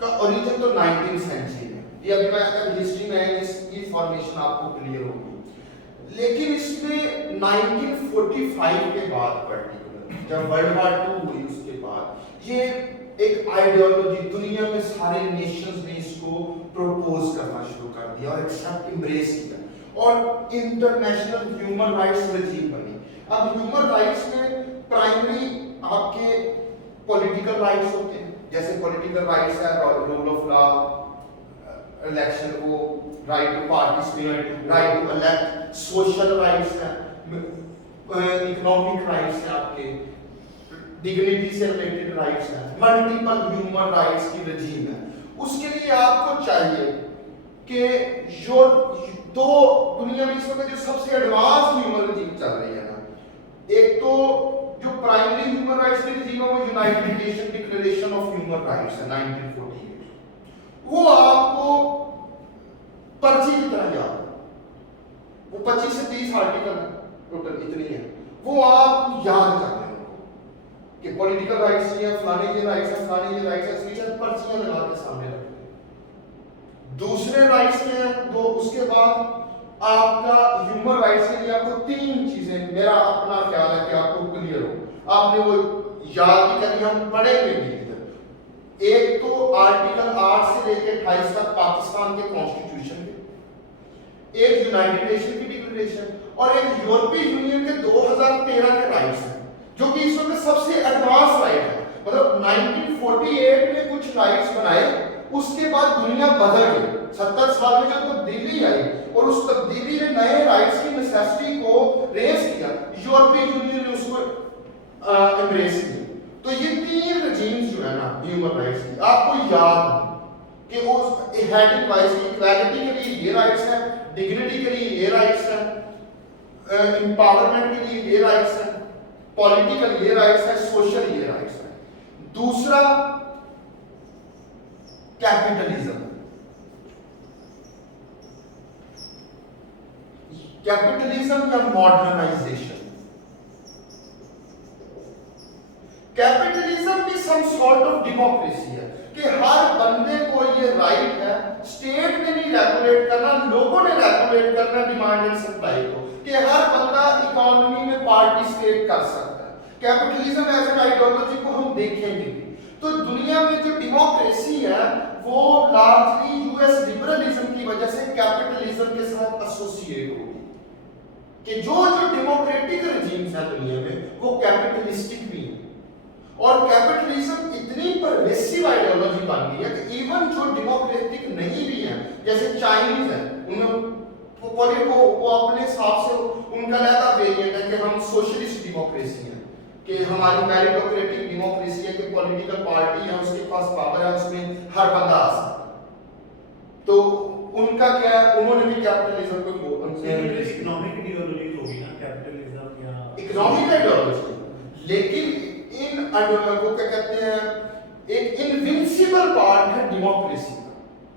का ओरिजिन तो 19th सेंचुरी में, ये अभी मैं अगर हिस्ट्री में इसकी फॉर्मेशन आपको क्लियर होगी, लेकिन इसमें 1945 के बाद पर्टिकुलर जब वर्ल्ड वॉर 2 हुई उसके बाद ये एक आइडियोलॉजी दुनिया में सारे नेशंस ने इसको प्रपोज करना शुरू कर दिया और एक्सेप्ट एम्ब्रेस किया और इंटरनेशनल ह्यूमन राइट्स रेजिम बनी। अब ह्यूमन राइट्स में प्राइमरी आपके पॉलिटिकल राइट्स होते हैं, जैसे पॉलिटिकल राइट्स है रूल ऑफ लॉ, इलेक्शन को, right to participate, right to elect, social rights है, इकोनॉमिक राइट्स है, आपके डिग्निटी से रिलेटेड राइट्स है, मल्टीपल ह्यूमन राइट्स की रजीम है। उसके लिए आपको चाहिए कि जो दो दुनिया में इस वक्त जो सबसे एडवांस ह्यूमन रजीम चल रही है ना, एक तो जो प्राइमरी ह्यूमन राइट्स की रजीम है वो United nation declaration of human rights है 1948, वो आपको पर्ची की तरह याद, वो 25 से 30 आर्टिकल है टोटल, इतनी है। वो आप याद कर लें उनको कि पॉलिटिकल राइट्स ये फलाने ये राइट्स है, फलाने ये राइट्स है, इसकी शायद पर्चियां लगा के सामने रख दें। दूसरे राइट्स के हैं दो, उसके बाद आपका ह्यूमन राइट्स के लिए आपको तीन चीजें, मेरा अपना ख्याल है कि आपको क्लियर हो, आपने वो याद भी करनी, हम पढ़ेंगे भी इधर। एक तो आर्टिकल 8 से लेकर 28 तक पाकिस्तान के कॉन्स्टिट्यूशन के, एक यूनाइटेड नेशन की डिक्लेरेशन और एक यूरोपीय यूनियन के 2013 के राइट्स हैं, जो कि इस वक्त सबसे एडवांस राइट है। मतलब 1948 में कुछ राइट्स बनाए, उसके बाद दुनिया बदल गई। 70 साल में जब तब्दीली आई और उस तब्दीली ने नए राइट्स की नेसेसिटी को रेज किया, यूरोपीय यूनियन ने उसको एम्ब्रेस किया। तो ये तीन रेजिम्स जो है ना ह्यूमन राइट्स की, आपको याद हो कि वो हेडिंग वाइज इक्वालिटी के लिए ये राइट्स हैं, डिग्निटी के लिए ये राइट्स हैं, एम्पावरमेंट के लिए ये राइट्स हैं, पॉलिटिकल ये राइट्स हैं, सोशल ये राइट्स हैं। दूसरा कैपिटलिज्म, कैपिटलिज्म या मॉडर्नाइजेशन। कैपिटलिज्म भी सम सॉर्ट ऑफ डेमोक्रेसी है कि हर बंदे को ये राइट है, स्टेट ने नहीं रेगुलेट करना, लोगों ने रेगुलेट करना डिमांड एंड सप्लाई को, कि हर बंदा इकोनॉमी में पार्टिसिपेट कर सकता है। कैपिटलिज्म एज एन आइडियोलॉजी को हम देखेंगे भी। तो दुनिया में जो डेमोक्रेसी है वो लार्जली यूएस लिबरलिज्म की वजह से कैपिटलिज्म के साथ एसोसिएट होगी, कि जो डेमोक्रेटिक रेजिम्स हैं दुनिया में वो कैपिटलिस्टिक भी हैं। और कैपिटलिज्म इतनी परवेसिव आइडियोलॉजी बन गई है कि इवन जो डेमोक्रेटिक नहीं भी है, जैसे चाइनीज है, उनमें वो अपने हिसाब से उनका लहदा वेरिएंट है कि हम सोशलिस्ट डेमोक्रेसी है, कि हमारी मेरिटोक्रेटिक डेमोक्रेसी है कि पॉलिटिकल पार्टी है, उसके पास पावर है, उसमें हर बंदा आ सकता है। तो उनका क्या है, उन्होंने भी कैपिटलिज्म को इकोनॉमिक आइडियोलॉजी होगी ना कैपिटलिज्म या इकोनॉमिक आइडियोलॉजी, लेकिन इन को क्या कहते हैं, एक इनविंसिबल पार्ट है डेमोक्रेसी का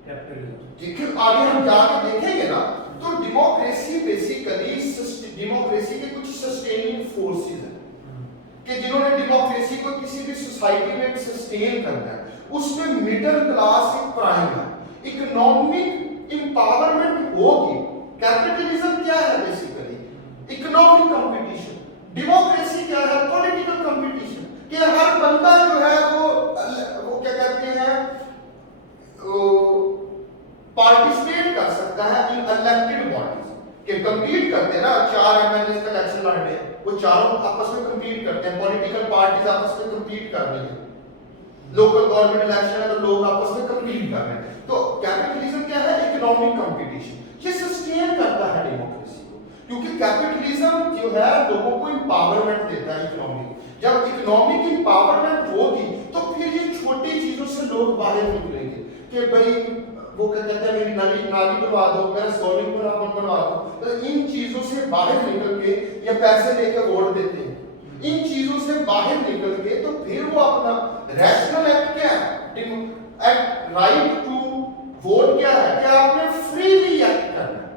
कैपिटलिज्म। लेकिन आगे हम जाके देखेंगे ना, तो डेमोक्रेसी बेसिकली डेमोक्रेसी के कुछ सस्टेनिंग फोर्सेस हैं कि जिन्होंने डेमोक्रेसी को किसी भी सोसाइटी में सस्टेन करना है। उसमें मिडिल क्लास एक प्राइम है, इकोनॉमिक एम्पावरमेंट होगी। कैपिटलिज्म क्या है बेसिकली, इकोनॉमिक कंपटीशन। डेमोक्रेसी क्या है, पॉलिटिकल कंपटीशन, कि हर बंदा जो है वो क्या कहते हैं, पार्टिसिपेट कर सकता है इन इलेक्टेड बॉडीज, के कम्पीट करते हैं ना, 4 एमएलए का इलेक्शन लड़ने, वो चारों आपस में कम्पीट करते हैं, पॉलिटिकल पार्टीज आपस में कम्पीट कर रही हैं, लोकल गवर्नमेंट इलेक्शन है तो लोग आपस में कम्पीट कर रहे हैं। तो कैपिटलिज्म क्या है, इकोनॉमिक कंपटीशन, ये सस्टेन करता है डेमोक्रेसी को, क्योंकि कैपिटलिज्म जो है लोगों को एम्पावरमेंट देता है इकोनॉमिक। जब इकोनॉमिक एम्पावरमेंट होगी तो फिर ये छोटी चीजों से लोग बाहर निकलेंगे कि भाई वो क्या कहते हैं, मेरी नाली बनवा दो, मेरा सोलिंग बनवा दो। तो इन चीजों से बाहर निकल के या पैसे लेकर वोट देते हैं, इन चीजों से बाहर निकल के तो फिर वो अपना रैशनल एक्ट क्या है, एक्ट राइट टू वोट क्या है, कि आपने फ्रीली एक्ट करना है,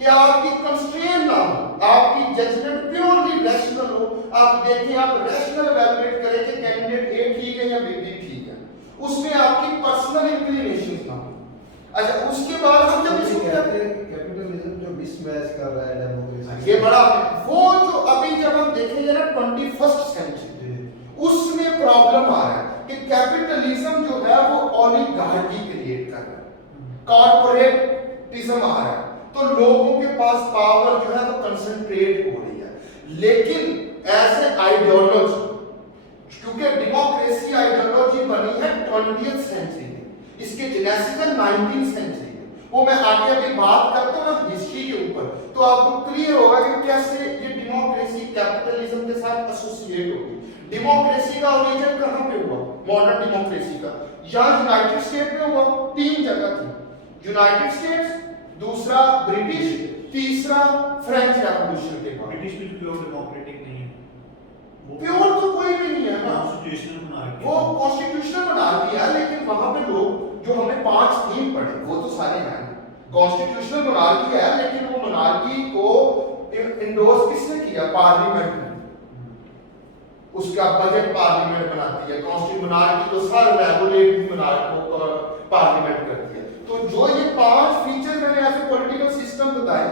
कि आपकी कंस्ट्रेंट ना हो, आपकी जजमेंट प्योरली रैशनल हो। आप देखें, आप रैशनल इवैल्यूएट करें कि कैंडिडेट ए ठीक है या बी ठीक है, उसमें आपकी पर्सनल इंक्लिनेशन ना हो। अच्छा, उसके बाद हम जब इसको कहते हैं कैपिटलिज्म जो मिसमैच कर रहा है डेमोक्रेसी, ये बड़ा वो जो अभी जब हम देखेंगे ना 21st सेंचुरी, उसमें प्रॉब्लम आ रहा है कि कैपिटलिज्म जो है वो ओलिगार्की क्रिएट कर रहा है, कॉर्पोरेटिज्म आ रहा है, तो लोगों के पास पावर जो है वो कंसंट्रेट हो रही है। लेकिन एज ए आइडियोलॉजी, क्योंकि डेमोक्रेसी आइडियोलॉजी बनी है 20th सेंचुरी में, इसके जेनेसिस है 19th सेंचुरी में, वो मैं आगे अभी बात करता हूँ ना हिस्ट्री के ऊपर, तो आपको क्लियर होगा कि कैसे ये डेमोक्रेसी कैपिटलिज्म के साथ एसोसिएट होगी। डेमोक्रेसी का ओरिजिन कहाँ पे हुआ, मॉडर्न डेमोक्रेसी का, या यूनाइटेड स्टेट में हुआ, 3 जगह थी, यूनाइटेड स्टेट्स, दूसरा ब्रिटिश, तीसरा फ्रेंच रेवोल्यूशन के बाद। ब्रिटिश भी प्योर डेमोक्रेटिक नहीं है, प्योर तो कोई भी नहीं है ना, कॉन्स्टिट्यूशनल मोनार्की, वो कॉन्स्टिट्यूशनल मोनार्की है, लेकिन वहां पे लोग जो हमने 5 थीम पढ़े वो तो सारे हैं। कॉन्स्टिट्यूशनल मोनार्की है, लेकिन वो मोनार्की को इंडोर्स किसने किया, पार्लियामेंट ने। उसका बजट पार्लियामेंट बनाती है, कॉन्स्टिट्यूशन मोनार्की तो सारा रेगुलेट मोनार्क को पार्लियामेंट करती है। तो जो ये 5 फीचर मैंने ऐसे पॉलिटिकल सिस्टम बताए,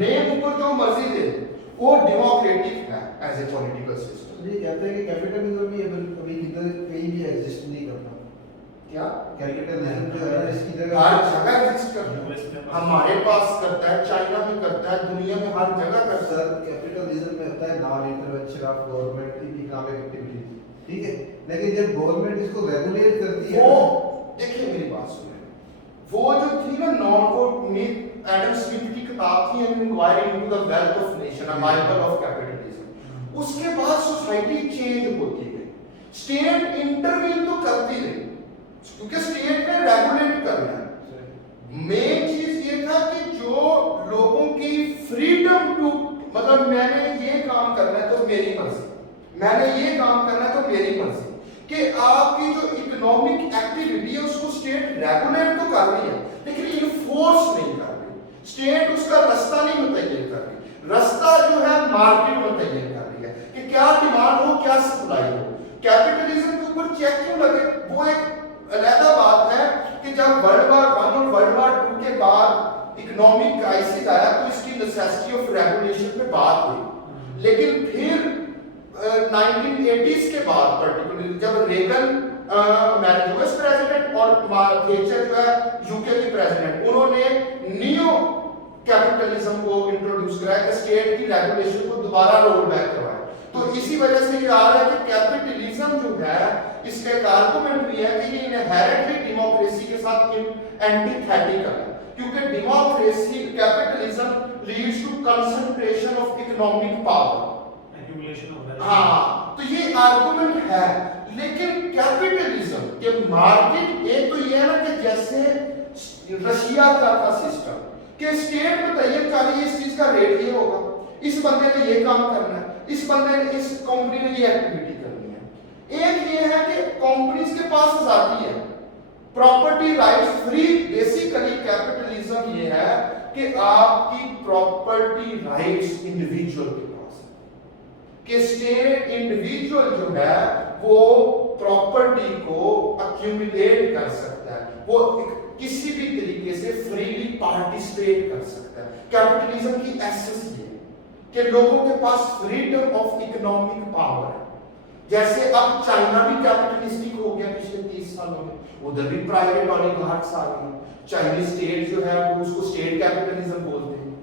नेम ऊपर जो मर्जी दे, वो डेमोक्रेटिक है एज ए पॉलिटिकल सिस्टम। ये कहते हैं कि कैपिटलिज्म भी अभी किधर कहीं भी एग्जिस्ट नहीं करता। क्या कैपिटलिज्म जो है इसकी जगह हर जगह एग्जिस्ट करता है, हमारे पास करता है, चाइना में करता है, दुनिया में हर जगह करता है। सर कैपिटलिज्म में होता है non intervention of government in economic activities, ठीक है, लेकिन जब गवर्नमेंट इसको रेगुलेट करती है, वो देखिए मेरी बात सुनिए, वो जो थी ना नॉन कोड एडम स्मिथ की किताब थी inquiry into the wealth of nation, a bible of capitalism, उसके बाद सोसाइटी चेंज होती गई, स्टेट इंटरवीन तो करती रही क्योंकि स्टेट ने रेगुलेट करना है। मेन चीज ये था कि जो लोगों की फ्रीडम टू, मतलब मैंने ये काम करना है तो मेरी मर्जी, मैंने ये काम करना है तो मेरी मर्जी, कि आपकी जो इकोनॉमिक एक्टिविटी है उसको स्टेट रेगुलेट तो कर रही है लेकिन इन्फोर्स नहीं कर रही। स्टेट उसका रास्ता नहीं मुतय्यन कर रही, रास्ता जो है मार्केट मुतय्यन कर रही है कि क्या डिमांड हो, क्या सप्लाई हो। कैपिटलिज्म के ऊपर चेक क्यों लगे, वो एक अलग बात है कि जब वर्ल्ड वार 1 और वर्ल्ड वार 2 के बाद इकोनॉमिक क्राइसिस आया तो इसकी नेसेसिटी ऑफ रेगुलेशन पे बात हुई, लेकिन फिर 1980s के बाद पर्टिकुलरली जब रेगन यूएस प्रेसिडेंट और थैचर जो है यूके की प्रेसिडेंट, उन्होंने नियो कैपिटलिज्म को इंट्रोड्यूस कराया कि स्टेट की रेगुलेशन को दोबारा रोल बैक करवाया। तो इसी वजह से ये आ रहा है कि कैपिटलिज्म जो है इसका एक आर्गुमेंट भी है कि ये इनहेरेंटली डेमोक्रेसी के साथ एंटीथेटिकल है, क्योंकि democracy capitalism leads to concentration of economic power, accumulation हो रहा है। हाँ, तो ये आर्गुमेंट है। लेकिन कैपिटलिज्म के मार्केट, एक तो ये है ना कि जैसे रशिया का था सिस्टम कि स्टेट बताइए चाहिए इस चीज का रेट ये होगा, इस बंदे ने ये काम करना है, इस बंदे ने, इस कंपनी ने ये एक्टिविटी करनी है। एक ये है कि कंपनीज के पास आजादी है, property rights free. Basically capitalism ये है कि आपकी प्रॉपर्टी राइट्स इंडिविजुअल के पास है, कि स्टेट इंडिविजुअल जो है वो प्रॉपर्टी को अक्यूमुलेट कर सकता है, वो किसी भी तरीके से फ्रीली पार्टिसिपेट कर सकता है। कैपिटलिज्म की एसेंस ये है कि लोगों के पास फ्रीडम ऑफ इकोनॉमिक पावर है। जैसे अब चाइना भी कैपिटलिस्टिक हो गया पिछले 30 सालों में, उधर भी प्राइवेट ओलिगार्क्स आ गए। चाइनीज स्टेट जो है वो उसको स्टेट कैपिटलिज्म बोलते हैं।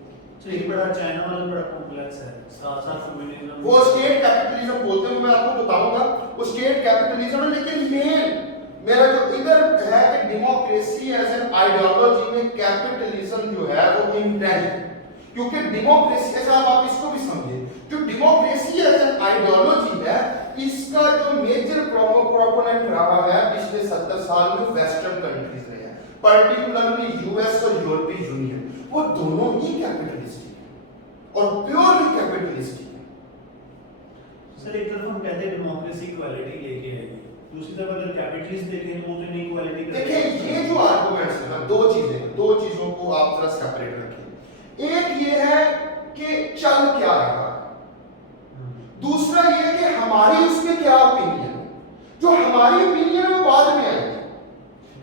तो ये बड़ा चाइना वाला बड़ा कॉम्प्लेक्स है, साथ-साथ कम्युनिज्म, वो स्टेट कैपिटलिज्म बोलते हैं, मैं आपको बताऊंगा वो स्टेट कैपिटलिज्म है। लेकिन मेरा जो इधर है कि डेमोक्रेसी एज एन आइडियोलॉजी में कैपिटलिज्म जो है वो इंटेंट, क्योंकि डेमोक्रेसी ऐसा आप इसको भी समझिए, जो डेमोक्रेसी एज एन आइडियोलॉजी है इसका जो मेजर प्रोपोनेंट रहा है पिछले 70 साल में वेस्टर्न कंट्रीज रहे हैं, पर्टिकुलरली यूएस और यूरोपीय यूनियन। वो दोनों ही कैपिटलिस्टिक है और प्योरली कैपिटलिस्टिक है। सर एक तरफ हम कहते हैं डेमोक्रेसी इक्वालिटी लेके आएगी, दूसरी तरफ अगर कैपिटलिस्ट देखें तो वो तो इनइक्वालिटी का। देखिए ये जो आर्गुमेंट्स है ना, दो चीजों को आप जरा सेपरेट रखें। एक ये है कि चल क्या रहा है, दूसरा ये है कि हमारी उसमें क्या ओपिनियन है। जो हमारी ओपिनियन है वो बाद में आएगी,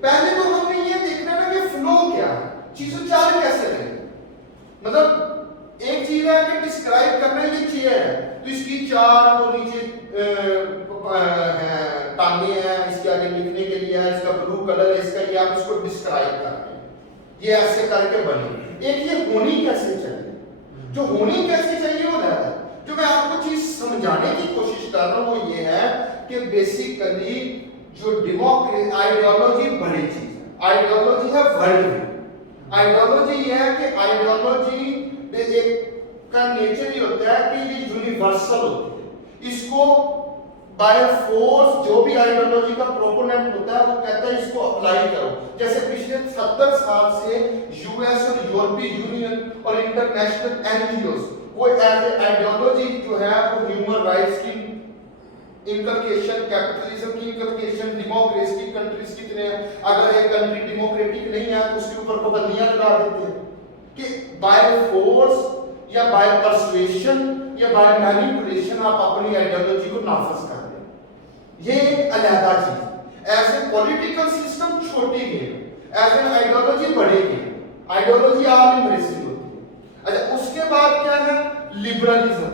पहले तो हमने ये देखना है कि फ्लो क्या है, चीजें चल कैसे रही। मतलब एक चीज है कि डिस्क्राइब करना ये चेयर है तो इसकी चार वो नीचे टांगे हैं, इसके आगे लिखने के लिए है, इसका ब्लू कलर है, इसका ये आप इसको डिस्क्राइब कर रहे हैं, ये ऐसे करके बनी। एक ये होनी कैसे चाहिए, जो होनी कैसे चाहिए वो रहता है। जो मैं आपको चीज समझाने की कोशिश कर रहा हूं वो ये है कि बेसिकली जो डेमोक्रेसी आइडियोलॉजी बड़ी चीज है, आइडियोलॉजी है वर्ल्ड। आइडियोलॉजी ये है कि आइडियोलॉजी एक का नेचर ये होता है कि ये यूनिवर्सल होती है, इसको बाय फोर्स जो भी आइडियोलॉजी का प्रोपोनेंट होता है वो कहता है इसको अप्लाई करो। जैसे पिछले 70 साल से यूएस और यूरोपीय यूनियन और इंटरनेशनल एनजीओस वो एज ए आइडियोलॉजी जो है वो ह्यूमन राइट्स की इनकलकेशन, कैपिटलिज्म की इनकलकेशन, डेमोक्रेसी की कंट्रीज कितने हैं, अगर एक कंट्री डेमोक्रेटिक नहीं है तो उसके ऊपर पाबंदियां लगा देते हैं कि बाय फोर्स या बाय परसुएशन या बाय मैनिपुलेशन आप अपनी आइडियोलॉजी को नाफिज कर। ये एक अलग चीज। एज ए पॉलिटिकल सिस्टम छोटी गेम, एज एन आइडियोलॉजी बड़ी गेम। आइडियोलॉजी ऑल एम्ब्रेसिंग होती है। अच्छा, उसके बाद क्या है? लिबरलिज्म।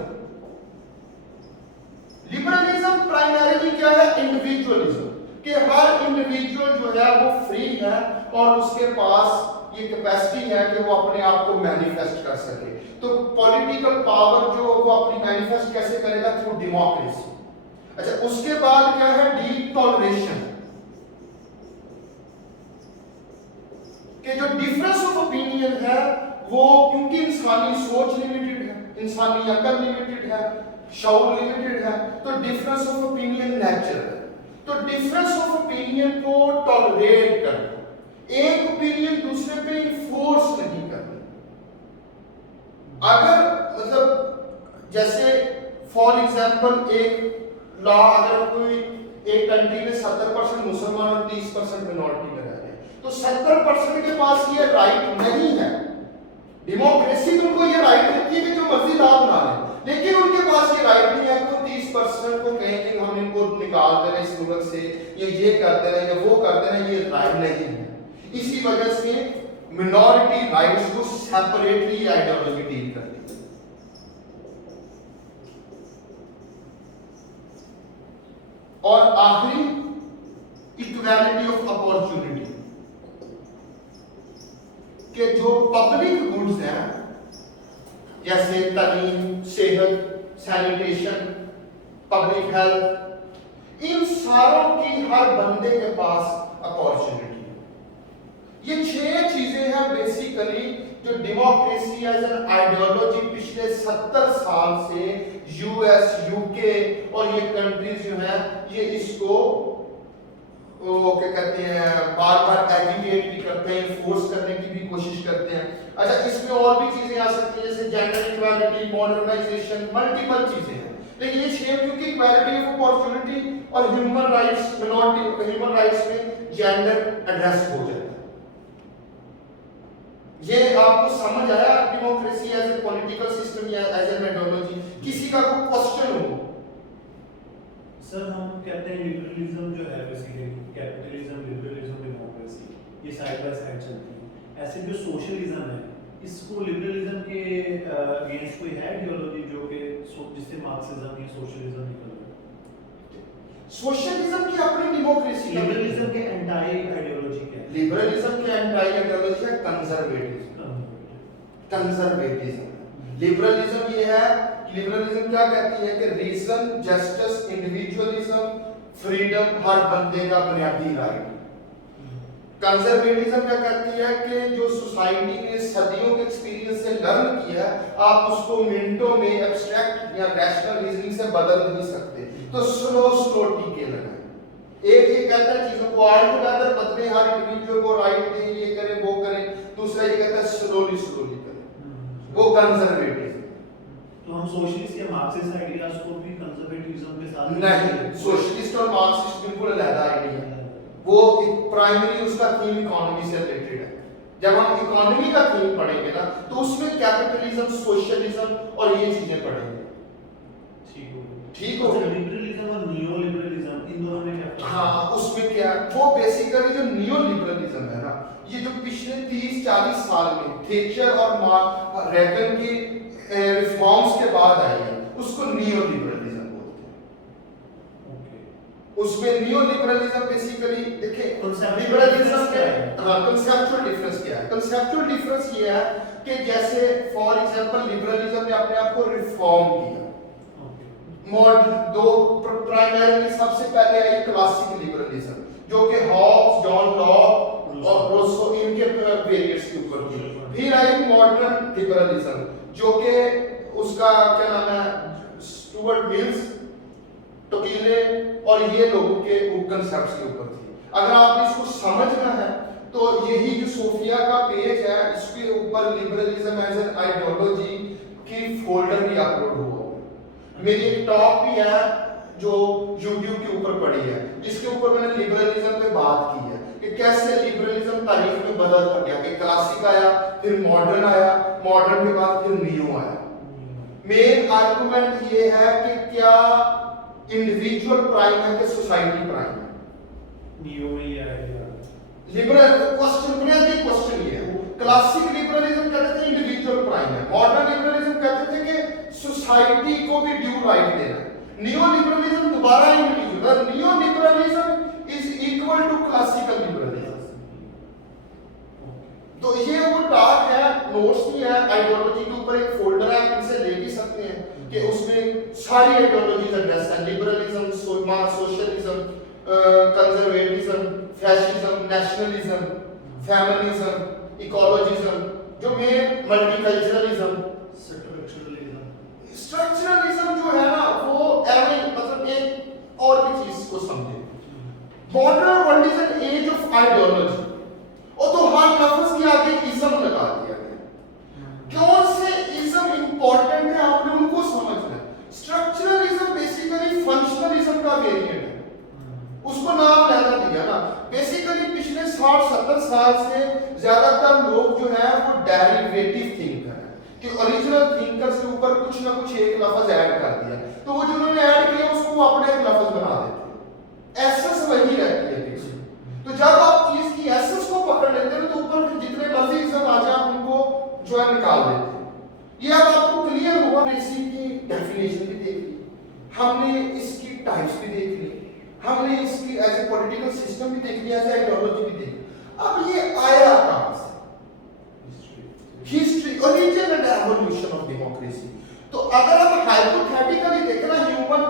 लिबरलिज्म प्राइमरीली क्या है? इंडिविजुअलिज्म, कि हर इंडिविजुअल जो है वो फ्री है और उसके पास ये कैपेसिटी है कि वो अपने आप को मैनिफेस्ट कर सके। तो पॉलिटिकल पावर जो वो अपनी मैनिफेस्ट कैसे करेगा? Through democracy. अच्छा, उसके बाद क्या है? डीप टॉलरेशन, कि जो डिफरेंस ऑफ ओपिनियन है वो, क्योंकि इंसानी सोच लिमिटेड है, इंसानी अकल लिमिटेड है, शऊर लिमिटेड है, तो डिफरेंस ऑफ ओपिनियन नेचुरल है। तो डिफरेंस ऑफ ओपिनियन को टॉलरेट करना, एक ओपिनियन दूसरे पे इन्फोर्स नहीं करना। अगर मतलब जैसे फॉर एग्जांपल एक लॉ, अगर कोई एक कंट्री में 70% मुसलमान और 30% मिनॉरिटी में रह रहे हैं, तो 70% के पास ये राइट नहीं है। डेमोक्रेसी में उनको ये राइट देती है कि जो मर्जी लॉ बना लें, लेकिन उनके पास ये राइट नहीं है कि 30% को कहें कि हम इनको निकाल दे रहे इस मुल्क से, ये कर दे रहे या वो कर दे रहे, ये राइट नहीं है। इसी वजह से मिनॉरिटी राइट्स को सेपरेटली आइडियोलॉजी डील करती है। और आखिरी, इक्वालिटी ऑफ अपॉर्चुनिटी, कि जो पब्लिक गुड्स हैं जैसे तालीम, सेहत, सैनिटेशन, पब्लिक हेल्थ, इन सारों की हर बंदे के पास अपॉर्चुनिटी है। ये 6 चीजें हैं बेसिकली जो डेमोक्रेसी एज एन आइडियोलॉजी पिछले 70 साल से यूएस, यूके और ये कंट्रीज जो हैं ये इसको वो क्या कहते हैं, बार बार एजुकेट भी करते हैं, फोर्स करने की भी कोशिश करते हैं। अच्छा, इसमें और भी चीजें आ सकती हैं जैसे जेंडर इक्वालिटी, मॉडर्नाइजेशन, मल्टीपल चीजें हैं। लेकिन ये 6 क्योंकि इक्वालिटी ऑफ अपॉर्चुनिटी और human rights, minority human rights में जेंडर एड्रेस हो जाता है। ये आपको समझ आया? Democracy as a political system या एज एन आइडियोलॉजी? किसी का कोई क्वेश्चन हो? सर हम कहते हैं लिबरलिज्म जो है बेसिकली कैपिटलिज्म, लिबरलिज्म, डेमोक्रेसी, ये साइड बाय साइड चलती है। ऐसे जो सोशलिज्म है, इसको लिबरलिज्म के अगेंस्ट कोई है आइडियोलॉजी जो कि जिससे मार्क्सिज्म या सोशलिज्म निकल रहा है? सोशलिज्म की अपनी डेमोक्रेसी, लिबरलिज्म के एंटाई आइडियोलॉजी क्या है? लिबरलिज्म के एंटाई आइडियोलॉजी है कंजर्वेटिज्म। कंजर्वेटिज्म, लिबरलिज्म ये है, लिबरलिज्म क्या कहती है कि रीजन, जस्टिस, इंडिविजुअलिज्म, फ्रीडम हर बंदे का बुनियादी राइट। कंजर्वेटिज्म क्या कहती है कि जो सोसाइटी ने सदियों के एक्सपीरियंस से लर्न किया है, आप उसको मिनटों में एब्स्ट्रैक्ट या रैशनल रीजनिंग से बदल नहीं सकते, तो स्लो स्लो टीके लगाएं। एक ये कहता है चीजों को ऑल टुगेदर बदले, हर इंडिविजुअल को राइट दें, ये करें वो करें। दूसरा ये कहता है स्लोली स्लोली करें, वो कंजर्वेटिज्म। तो हम सोशलिस्ट या मार्क्सिस्ट आइडियाज को भी कंजर्वेटिज्म के साथ नहीं, सोशलिस्ट और मार्क्सिस्ट बिल्कुल अलग आइडिया है। वो प्राइमरी उसका थीम इकोनॉमी से रिलेटेड है। जब हम इकोनॉमी का थीम पढ़ेंगे ना तो उसमें कैपिटलिज्म, सोशलिज्म और ये चीजें पढ़ेंगे। ठीक हो? लिबरलिज्म और नियो लिबरलिज्म, इन दोनों में क्या? हाँ, उसमें क्या, वो बेसिकली जो नियो लिबरलिज्म है ना, ये जो पिछले 30-40 साल में थेचर और रेगन की रिफॉर्म्स के बाद आई है, उसको नियो लिबरलिज्म बोलते हैं। ओके। उसमें नियो लिबरलिज्म बेसिकली देखिए, लिबरलिज्म के कंसेप्चुअल डिफरेंस क्या है? कंसेप्चुअल डिफरेंस ये है कि जैसे फॉर एग्जांपल लिबरलिज्म ने अपने आप को रिफॉर्म किया। दो प्राइमरी, सबसे पहले आई क्लासिक लिबरलिज्म जो कि हॉब्स, जॉन लॉक और रूसो, इनके वेरिएंट्स के ऊपर थी। फिर आई मॉडर्न लिबरलिज्म जो कि उसका क्या नाम है, स्टुअर्ट मिल्स, टोकीले और ये लोगों के कंसेप्ट्स के ऊपर थी। अगर आपने इसको समझना है तो यही जो सोफिया का पेज है, इसके ऊपर लिबरलिज्म एज एन आइडियोलॉजी की फोल्डर भी अपलोड हुआ। मेरी एक टॉक भी है जो YouTube के ऊपर पड़ी है, जिसके ऊपर मैंने लिबरलिज्म पे बात की है कि कैसे लिबरलिज्म तारीख में बदलता गया, कि क्लासिक आया, फिर मॉडर्न आया, मॉडर्न के बाद फिर नियो आया। मेन आर्गुमेंट ये है कि क्या इंडिविजुअल प्राइम है कि सोसाइटी प्राइम है? नियो में ये आएगा। लिबरल क्वेश्चन, बुनियादी क्वेश्चन ये है। क्लासिक लिबरलिज्म कहते थे इंडिविजुअल प्राइम है, मॉडर्न लिबरलिज्म कहते थे कि सोसाइटी को भी ड्यू राइट देना है। नियो लिबरलिज्म दोबारा individual, neo liberalism is equal to classical liberalism. तो ये वो टास्क है, नोट्स भी है, आइडियोलॉजी के ऊपर एक फोल्डर है, आप इनसे ले भी सकते हैं कि उसमें सारी आइडियोलॉजीज एड्रेस है, liberalism, socialism, conservatism, fascism, nationalism, feminism, ecologism, जो में मल्टीकल्चरलिज्म, स्ट्रक्चरलिज्म जो है ना वो एवरी मतलब एक और भी चीज को समझे। Modern world is an age of ideology. और तो हर लफ्ज के आगे इज्म लगा दिया गया। कौन से इज्म इंपॉर्टेंट है आपने उनको समझना है। स्ट्रक्चरलिज्म बेसिकली फंक्शनलिज्म का वेरिएंट है, उसको नाम लेना दिया ना। बेसिकली पिछले 60-70 साल से ज्यादातर लोग जो है वो डेरिवेटिव थिंकर है कि ओरिजिनल थिंकर्स के ऊपर कुछ ना कुछ एक लफ्ज ऐड कर दिया, तो वो जिन्होंने ऐड किया उसको वो अपना एक लफ्ज बना देते हैं। एसेंस वही रहती है पीछे। तो जब आप चीज की एसेंस को पकड़ लेते हैं तो ऊपर के जितने मर्जी इज्म आ जाए आप उनको जो है निकाल देते हैं। ये अब आपको क्लियर हुआ। इसी की डेफिनेशन भी देख ली हमने, इसकी टाइप्स भी देख ली हमने, इसकी एज ए पॉलिटिकल सिस्टम भी देख लिया, एज ए आइडियोलॉजी भी देख ली। अब ये आया कहां से? History, origin and evolution of democracy. तो अगर हम हाइपोथेटिकली देखें ना, ह्यूमन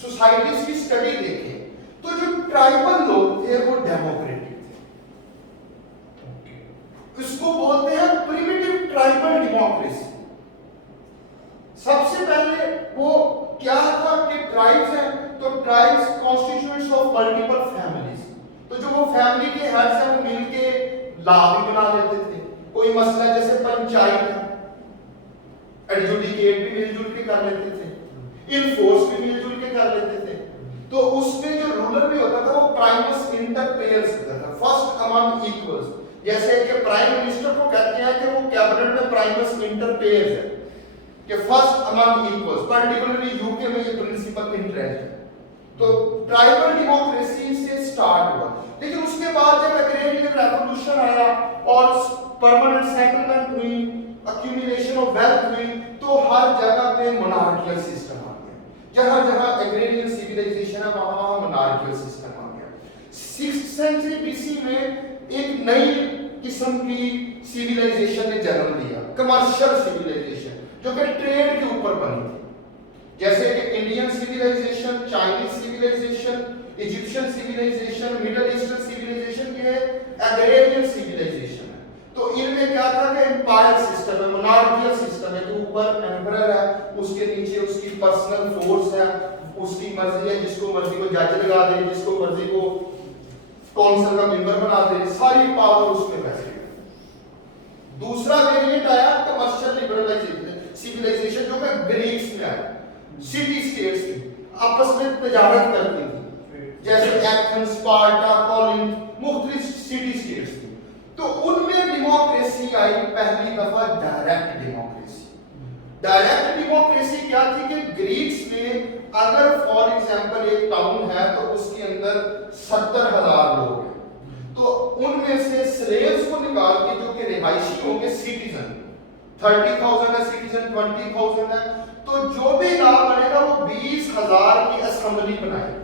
सोसाइटीज की स्टडी देखें तो जो ट्राइबल लोग थे वो डेमोक्रेटिक थे। इसको बोलते हैं प्रिमिटिव ट्राइबल डेमोक्रेसी। सबसे पहले वो क्या था कि ट्राइब्स हैं, तो tribes constituents of multiple families. तो जो वो फैमिली के हेड्स हैं वो मिलके लॉ भी बना लेते थे। कोई मसला जैसे पंचायत एडजुडिकेट भी मिलजुल के कर लेते थे, इनफोर्स भी मिलजुल के कर लेते थे। तो उसमें जो रूलर भी होता था वो प्राइमस इंटर पेयर्स होता था, फर्स्ट अमंग इक्वल्स। जैसे कि प्राइम मिनिस्टर को कहते हैं कि वो कैबिनेट में प्राइमस इंटर पेयर्स है कि first among equals. Particularly UK में ये प्रिंसिपल इंटरेस्ट है। तो ट्राइबल डेमोक्रेसी से स्टार्ट हुआ, लेकिन उसके बाद जब एग्रेरियन रेवोल्यूशन आया और परमानेंट सेटलमेंट हुई, एक्यूमुलेशन ऑफ वेल्थ हुई, तो हर जगह पे मोनार्कियल सिस्टम आ गया। जहां जहां एग्रेरियन सिविलाइजेशन है वहां मोनार्कियल सिस्टम आ गया। 6th सेंचुरी बीसी में एक नई किस्म की सिविलाइजेशन ने जन्म लिया, कमर्शियल सिविलाइजेशन, जो कि ट्रेड के ऊपर बनी थी। जैसे कि Indian civilisation, Chinese civilisation, Egyptian civilisation, middle eastern civilisation, ये एग्रेरियन सिविलाइजेशन है। तो इनमें क्या था कि एम्पायर सिस्टम है, मोनार्कियल सिस्टम है, जो ऊपर एम्परर है, उसके नीचे उसकी पर्सनल फोर्स है, उसकी मर्जी है, जिसको मर्जी को जज लगा दे, जिसको मर्जी को काउंसिल का मेंबर बना दे, सारी पावर उसमें बैठी है। दूसरा वेरिएंट आया कमर्शियल लिबरलाइजेशन सिविलाइजेशन, जो कि ग्रीक्स में आया। सिटी स्टेट्स थी, आपस में तजारत करती थी, जैसे एथेंस, स्पार्टा, कॉलिंथ, मुख्तलिफ सिटी स्टेट्स थी। तो उनमें डेमोक्रेसी आई पहली दफा, डायरेक्ट डेमोक्रेसी। डायरेक्ट डेमोक्रेसी क्या थी कि ग्रीक्स में अगर फॉर एग्जांपल एक टाउन है तो उसके अंदर 70,000 लोग हैं, तो उनमें से स्लेव्स को निकाल के जो कि रिहायशी होंगे सिटीजन, 30,000 है सिटीजन, 20,000 है, तो जो भी लॉ बनेगा वो 20,000 की असेंबली बनाएगा।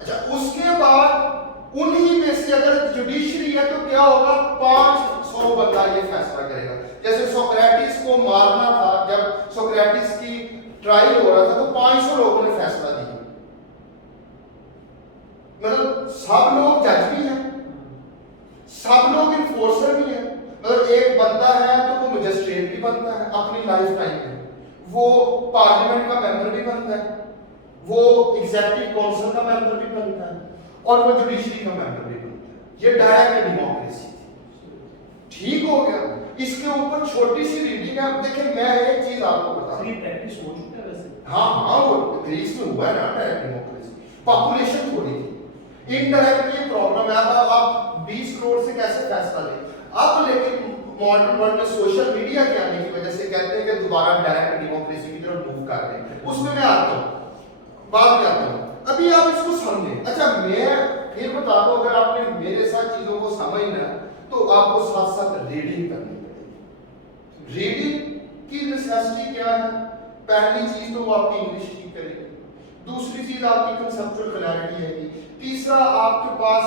अच्छा, उसके बाद उन्हीं में से अगर जुडिशरी है तो क्या होगा, 500 बंदा ये फैसला करेगा। जैसे सोक्रेटिस को मारना था, जब सोक्रेटिस की ट्रायल हो रहा था तो 500 लोगों ने फैसला दिया। मतलब सब लोग जज भी हैं, सब लोग इन्फोर्सर भी हैं। मतलब एक बंदा है तो वो मजिस्ट्रेट भी बनता है अपनी लाइफ टाइम में, वो पार्लियामेंट का मेंबर भी बनता है, वो एग्जीक्यूटिव काउंसिल का मेंबर भी बनता है, और वो जुडिशरी का मेंबर भी बनता है। ये डायरेक्ट डेमोक्रेसी थी। ठीक हो गया। इसके ऊपर छोटी सी रीडिंग है। अब देखिए मैं एक चीज आपको बता दूं, ये प्रैक्टिस हो चुका है वैसे। हाँ, वो ग्रीस में हुआ है ना डायरेक्ट डेमोक्रेसी। पॉपुलेशन थोड़ी थी, इनडायरेक्टली प्रॉब्लम है। अब आप 20 करोड़ से कैसे फैसला लें? अब लेकिन मॉडर्न वर्ल्ड में सोशल मीडिया के आने की वजह से कहते हैं कि दोबारा डायरेक्ट डेमोक्रेसी की तरफ मूव कर रहे हैं। उसमें मैं आता हूं। बात में आता हूँ, अभी आप इसको समझें। अच्छा मैं फिर बता दूं, अगर आपने मेरे साथ चीजों को समझना है तो आपको साथ साथ रीडिंग करनी पड़ेगी। रीडिंग की नेसेसिटी क्या है? पहली चीज तो वो आपकी इंग्लिश ठीक करेगी, दूसरी चीज आपकी कंसेप्चुअल क्लैरिटी आएगी, तीसरा आपके पास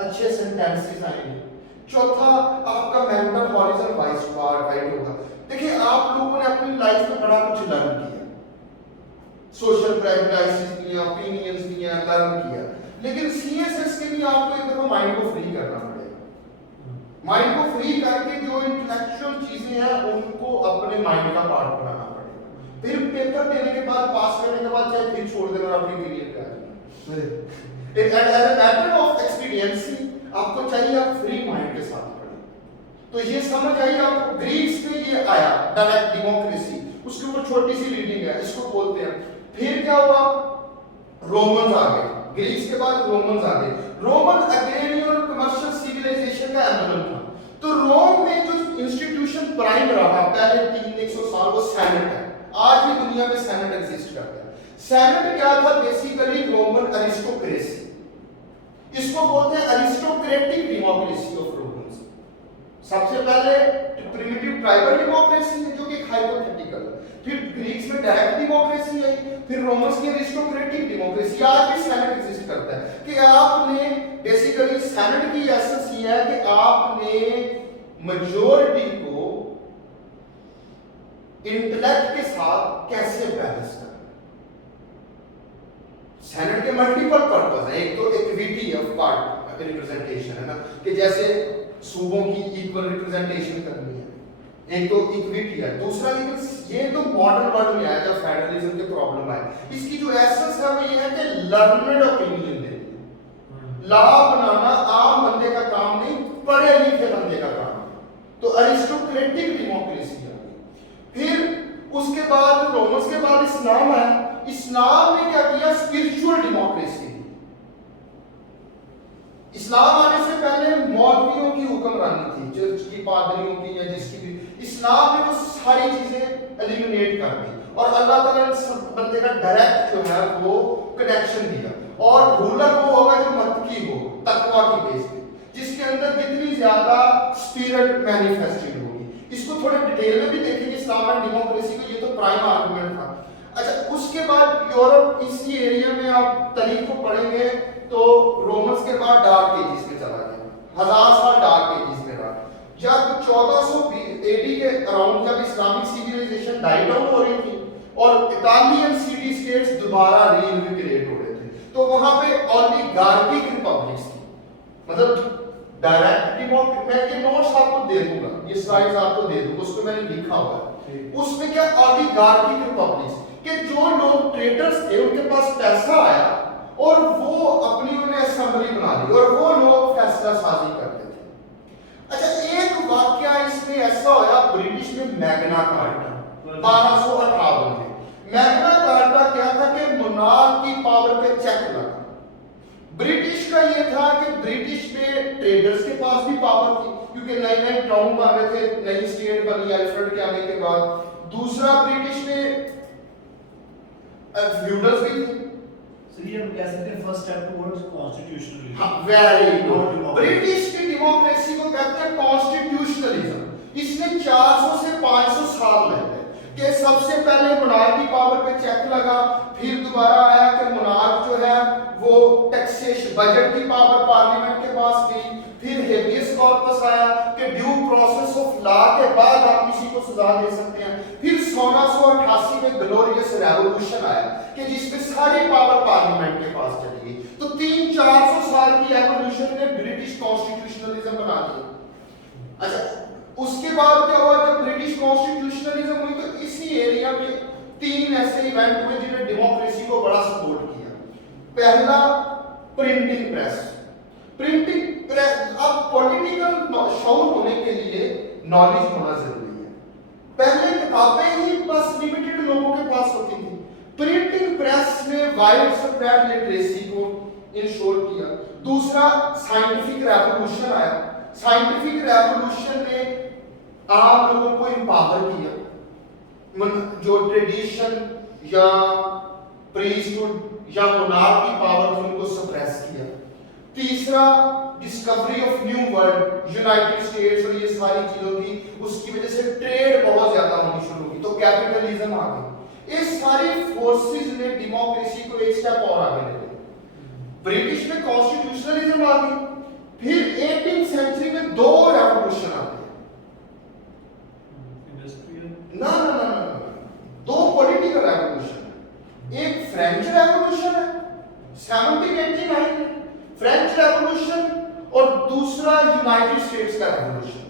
अच्छे सेंटेंसेस आएंगे, चौथा आपका मेंटल हॉरिजन वाइड होगा। देखिए आप लोगों ने अपनी लाइफ में बड़ा कुछ लर्न किया, सोशल प्राइवेटाइजेशन किया, ओपिनियंस दिया, लर्न किया, लेकिन सीएसएस के लिए आपको एक दफा माइंड को फ्री करना पड़ेगा। माइंड को फ्री करके जो इंटेलेक्चुअल चीजें हैं उनको अपने माइंड का पार्ट बनाना पड़ेगा। फिर पेपर देने के बाद, पास करने के बाद चाहे फिर छोड़ देना और अपनी करियर पे आ जाना। As a matter of experience आपको चाहिए आप फ्री माइंड के साथ पढ़ें। तो ये समझ आई आपको, ग्रीक्स में ये आया डायरेक्ट डेमोक्रेसी, उसके ऊपर छोटी सी रीडिंग है, इसको बोलते हैं। फिर क्या हुआ? रोमन्स आ गए, ग्रीक्स के बाद रोमन्स आ गए। रोमन एग्रेरियन और कमर्शियल सिविलाइजेशन का एम्बलम था। तो रोम में जो इंस्टीट्यूशन प्राइम रहा पहले 300 साल, वो सेनेट है। आज भी दुनिया में सेनेट एग्जिस्ट करता है। सेनेट क्या था? बेसिकली रोमन अरिस्टोक्रेसी, इसको बोलते हैं अरिस्टोक्रेटिक डेमोक्रेसी ऑफ रोमन्स। सबसे पहले प्रिमिटिव ट्राइबल डेमोक्रेसी है जो कि हाइपोथेटिकल है, फिर ग्रीक्स में डायरेक्ट डेमोक्रेसी आई, फिर रोमन्स की अरिस्टोक्रेटिक डेमोक्रेसी। आज भी सेनेट एग्जिस्ट करता है कि आपने बेसिकली सेनेट की एसेंस ये है कि आपने मेजॉरिटी को इंटेलेक्ट के साथ कैसे बैलेंस करना। सेनेट के मल्टीपल पर्पस है, एक तो इक्विटी ऑफ पार्ट रिप्रेजेंटेशन है ना, कि जैसे सूबों की इक्वल रिप्रेजेंटेशन करनी है, एक तो इक्विटी है, दूसरा लेकिन ये तो मॉडर्न वर्ल्ड में आया जब फेडरलिज्म के प्रॉब्लम आए। इसकी जो एसेंस है वो ये है कि लर्नड ओपिनियन देनी है। लॉ बनाना आम बंदे का काम नहीं, पढ़े लिखे बंदे का काम है। तो अरिस्टोक्रेटिक डेमोक्रेसी आ गई। फिर उसके बाद रोमन्स के बाद इस्लाम आया। इस्लाम ने क्या किया? Spiritual democracy. इस्लाम आने से पहले मौलवियों की हुक्मरानी थी, चर्च की, पादरियों की या जिसकी भी। इस्लाम ने वो सारी चीजें एलिमिनेट कर दी और अल्लाह ताला ने सब बंदे का डायरेक्ट जो है वो कनेक्शन दिया। और रूलर वो होगा जो मत्की हो, तकवा की बेस पे, जिसके अंदर कितनी ज्यादा स्पिरिट मैनिफेस्टेड होगी। इसको थोड़े डिटेल में भी देखेंगे इस्लाम एंड डेमोक्रेसी को, ये तो प्राइम आर्गुमेंट था। अच्छा, उसके बाद यूरोप, इसी एरिया में आप तारीख को पढ़ेंगे तो रोमन्स के बाद डार्क एजेस में चला गया, 1000 साल डार्क एजेस में रहा। जब 1420 एडी के अराउंड जब इस्लामिक सिविलाइजेशन डाई डाउन हो रही थी और इटालियन सिटी स्टेट्स दोबारा रीइन्विग्रेट हो रहे थे, तो वहां पे ओलिगार्किक रिपब्लिक्स थी। मतलब डायरेक्ट डेमोक्रेसी, मैं ये नोट्स आपको दे दूंगा, ये स्लाइड्स आपको दे दूंगा, उसको मैंने लिखा हुआ है। उसमें क्या ओलिगार्किक रिपब्लिक्स कि जो लोग ट्रेडर्स थे उनके पास पैसा आया और वो अपनी उन्हें असेंबली बना दी और वो लोग फैसला साजी करते थे। अच्छा, एक वाकया इसमें ऐसा होया ब्रिटिश में, मैग्ना कार्टा 1258 में। मैग्ना कार्टा क्या था कि मोनार्क की पावर पे चेक लगा। ब्रिटिश का ये था कि ब्रिटिश में ट्रेडर्स के पास भी पावर थी क्योंकि नए नए टाउन बन रहे थे, नई स्टेट बनी अल्फ्रेड के आने के बाद। दूसरा, ब्रिटिश में फ्यूडल्स भी थे। सर ये हम कह सकते हैं फर्स्ट स्टेप टुवर्ड्स कॉन्स्टिट्यूशनलिज्म। हाँ, वेरी गुड। ब्रिटिश की डेमोक्रेसी को कहते हैं कॉन्स्टिट्यूशनलिज्म। इसने 400 से 500 साल लगे कि सबसे पहले मोनार्की पावर पे चेक लगा, फिर दोबारा आया कि मोनार्क जो है वो टैक्सेशन, बजट की पावर पार्लियामेंट के पास गई, फिर हेबियस कॉर्पस आया कि ड्यू प्रोसेस ऑफ लॉ के बाद आप किसी को सजा दे सकते हैं, फिर 1688 में ग्लोरियस रेवोल्यूशन आया कि जिसमें सारी पावर पार्लियामेंट के पास चली गई। तो 300-400 साल की एवोल्यूशन ने ब्रिटिश कॉन्स्टिट्यूशनलिज्म बना दिया। अच्छा, उसके बाद क्या हुआ? जब ब्रिटिश कॉन्स्टिट्यूशनलिज्म हुई तो इसी एरिया में 3 ऐसे इवेंट हुए जिन्होंने डेमोक्रेसी को बड़ा सपोर्ट किया। पहला, प्रिंटिंग प्रेस। प्रिंटिंग प्रेस, अब पॉलिटिकल शौर होने के लिए नॉलेज होना जरूरी है। पहले किताबें ही बस लिमिटेड लोगों के पास होती थी। प्रिंटिंग प्रेस ने वाइड स्प्रेड लिटरेसी को इंश्योर किया। दूसरा, साइंटिफिक रेवोल्यूशन आया। साइंटिफिक रेवोल्यूशन ने आम लोगों को एम्पावर किया। जो ट्रेडिशन या प्रीस्टहुड या मोनार्क की पावर थी उनको सप्रेस किया। तीसरा discovery of new world, United states और ये सारी चीजों की, उसकी वजह से ट्रेड बहुत ज्यादा होनी शुरू हुई, तो कैपिटलिज्म आ गई। ये सारी फोर्सेस ने डेमोक्रेसी को एक स्टेप और आगे ले गए। ब्रिटिश में कॉन्स्टिट्यूशनलिज्म आ गई। फिर 18th सेंचुरी में दो रेवोल्यूशन आते हैं। ना ना ना ना ना, दो पॉलिटिकल रेवोल्यूशन। एक फ्रेंच रेवोल्यूशन है 1789 में, फ्रेंच रेवोल्यूशन, और दूसरा यूनाइटेड स्टेट्स का रेवोल्यूशन।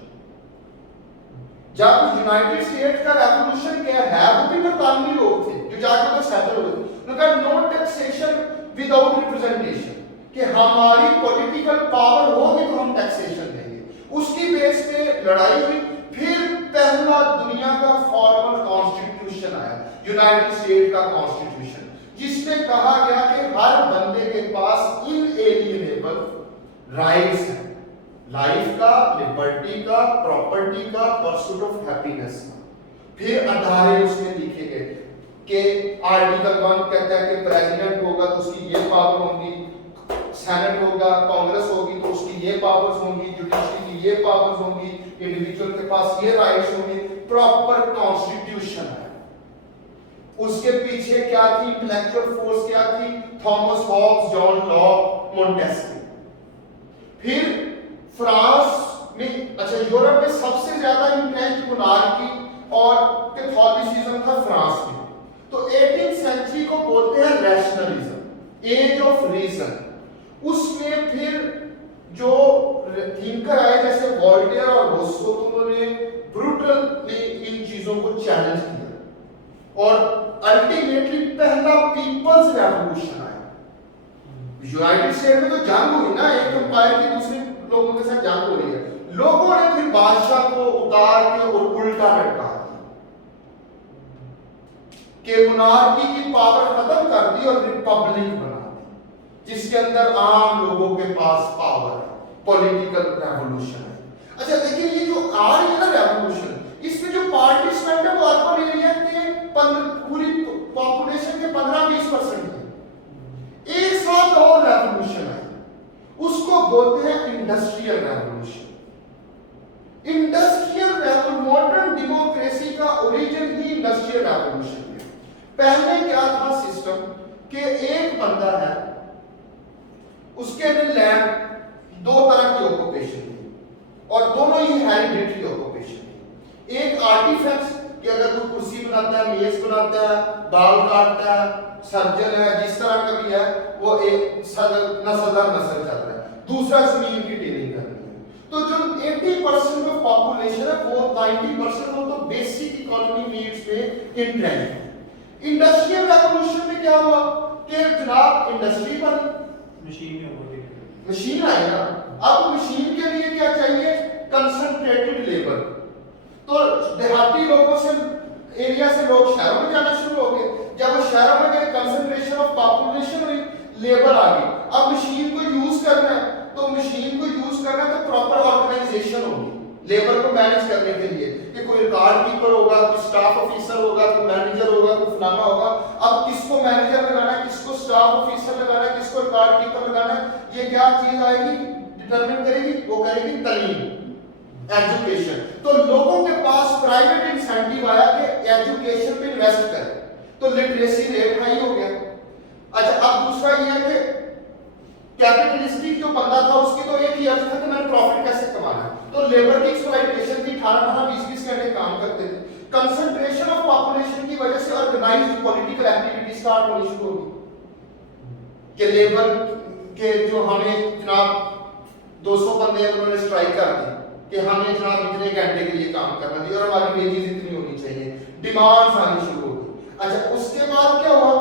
जब यूनाइटेड स्टेट्स का रेवोल्यूशन क्या है, वो भी बरतानवी लोग थे जो जाकर तो सेटल हुए। उन्होंने कहा नो टैक्सेशन विदाउट रिप्रेजेंटेशन, कि हमारी पॉलिटिकल पावर होगी तो हम टैक्सेशन देंगे। उसकी बेस पे लड़ाई हुई। फिर पहला दुनिया का फॉर्मल कॉन्स्टिट्यूशन आया, यूनाइटेड स्टेट का कॉन्स्टिट्यूशन, जिसमें कहा गया कि हर बंदे के पास इनएलिएनेबल राइट्स हैं, लाइफ का, लिबर्टी का, प्रॉपर्टी का, परसूट ऑफ हैप्पीनेस का। फिर अधारे उसमें लिखे गए कि आर्टिकल 1 कहता है कि प्रेसिडेंट होगा तो उसकी ये पावर होगी, सेनेट होगा, कांग्रेस होगी तो उसकी ये पावर्स होंगी, जुडिशरी की ये पावर्स होंगी, इंडिविजुअल के पास ये राइट्स होंगे। प्रॉपर कॉन्स्टिट्यूशन है। उसके पीछे क्या थी, इंटेलेक्चुअल फोर्स क्या थी, Thomas Hobbes, John Locke, Montesquieu. फिर फ्रांस में, अच्छा यूरोप में सबसे ज्यादा इंट्रेस्ट मोनार्की और कैथोलिसिज्म था फ्रांस में। तो 18th सेंचुरी को बोलते हैं रैशनलिज्म, एज ऑफ रीजन। उसमें फिर जो थिंकर आए जैसे वोल्टेयर और रोसो, तो उन्होंने ब्रूटली इन चीजों को चैलेंज किया और अल्टीमेटली पहला पीपल्स रेवोल्यूशन आया। यूनाइटेड स्टेट में तो जंग हुई ना, एक एम्पायर की दूसरे लोगों के साथ जंग हो रही है, लोगों ने फिर बादशाह को उतार के और उल्टा लटका दिया कि मोनार्की की पावर खत्म कर दी और रिपब्लिक बना दी, जिसके अंदर आम लोगों के पास पावर है। पॉलिटिकल रेवोल्यूशन है। अच्छा देखिए, ये जो आ रही है ना रेवोल्यूशन, इसमें जो पार्टिसिपेंट है वो अर्बन एरिया के पूरी पॉपुलेशन के 15-20% है। एक साथ और रेवोल्यूशन है, उसको बोलते हैं industrial revolution. Industrial revolution, modern democracy का ओरिजिन ही इंडस्ट्रियल रेवोल्यूशन है। पहले क्या था सिस्टम कि एक बंदा है, उसके लिए लैंड, दो तरह की ऑक्यूपेशन थी और दोनों ही हेरिडिटरी ऑक्यूपेशन थी। एक आर्टिफैक्ट्स कि अगर कोई कुर्सी बनाता है, मेज बनाता है, बाल काटता है, सर्जन है, जिस तरह का भी है, वो एक नस्लदर नस्ल चल रहा है। दूसरा जमीन की टीलिंग करनी है। तो जो 80% ऑफ पॉपुलेशन है वो 90% of the basic economy needs पे इंट्रेंच है। इंडस्ट्रियल रेवोल्यूशन में क्या हुआ कि जनाब इंडस्ट्री बनी, मशीन आई ना। अब मशीन के लिए क्या चाहिए, कंसंट्रेटेड लेबर। तो देहाती लोगों से, एरिया से लोग शहरों में जाना शुरू हो गए। जब वो शहरों में गए, कंसंट्रेशन ऑफ पॉपुलेशन हुई, लेबर आ गई। अब मशीन को यूज करना है, तो मशीन को यूज करना है तो प्रॉपर ऑर्गेनाइजेशन होगी लेबर को मैनेज करने के लिए, कि कोई रिकॉर्ड कीपर होगा, कोई स्टाफ ऑफिसर होगा, कोई मैनेजर होगा, कोई फलाना होगा। अब किसको मैनेजर लगाना है, किसको स्टाफ ऑफिसर लगाना है, किसको रिकॉर्ड कीपर लगाना है, ये क्या चीज आएगी, डिटरमिन करेगी, वो करेगी तालीम, एजुकेशन। तो लोगों के पास प्राइवेट इंसेंटिव आया कि एजुकेशन पे इन्वेस्ट करें, तो लिटरेसी रेट हाई हो गया। अच्छा, अब दूसरा ये है कि कैपिटलिस्टिक जो बंदा था उसकी तो एक ही अर्थ था कि मैंने प्रॉफिट कैसे कमाना है, तो लेबर की एक्सप्लॉइटेशन थी, 18-20 घंटे काम करते थे। कंसंट्रेशन ऑफ पॉपुलेशन की वजह से ऑर्गेनाइज्ड पॉलिटिकल एक्टिविटी स्टार्ट होनी शुरू होगी कि लेबर के जो हमें जनाब 200 बंदे उन्होंने स्ट्राइक कर दी कि हमें जनाब इतने घंटे के लिए काम करना चाहिए और हमारी वेजेस इतनी होनी चाहिए, डिमांड्स आनी शुरू हो गई। अच्छा, उसके बाद क्या हुआ,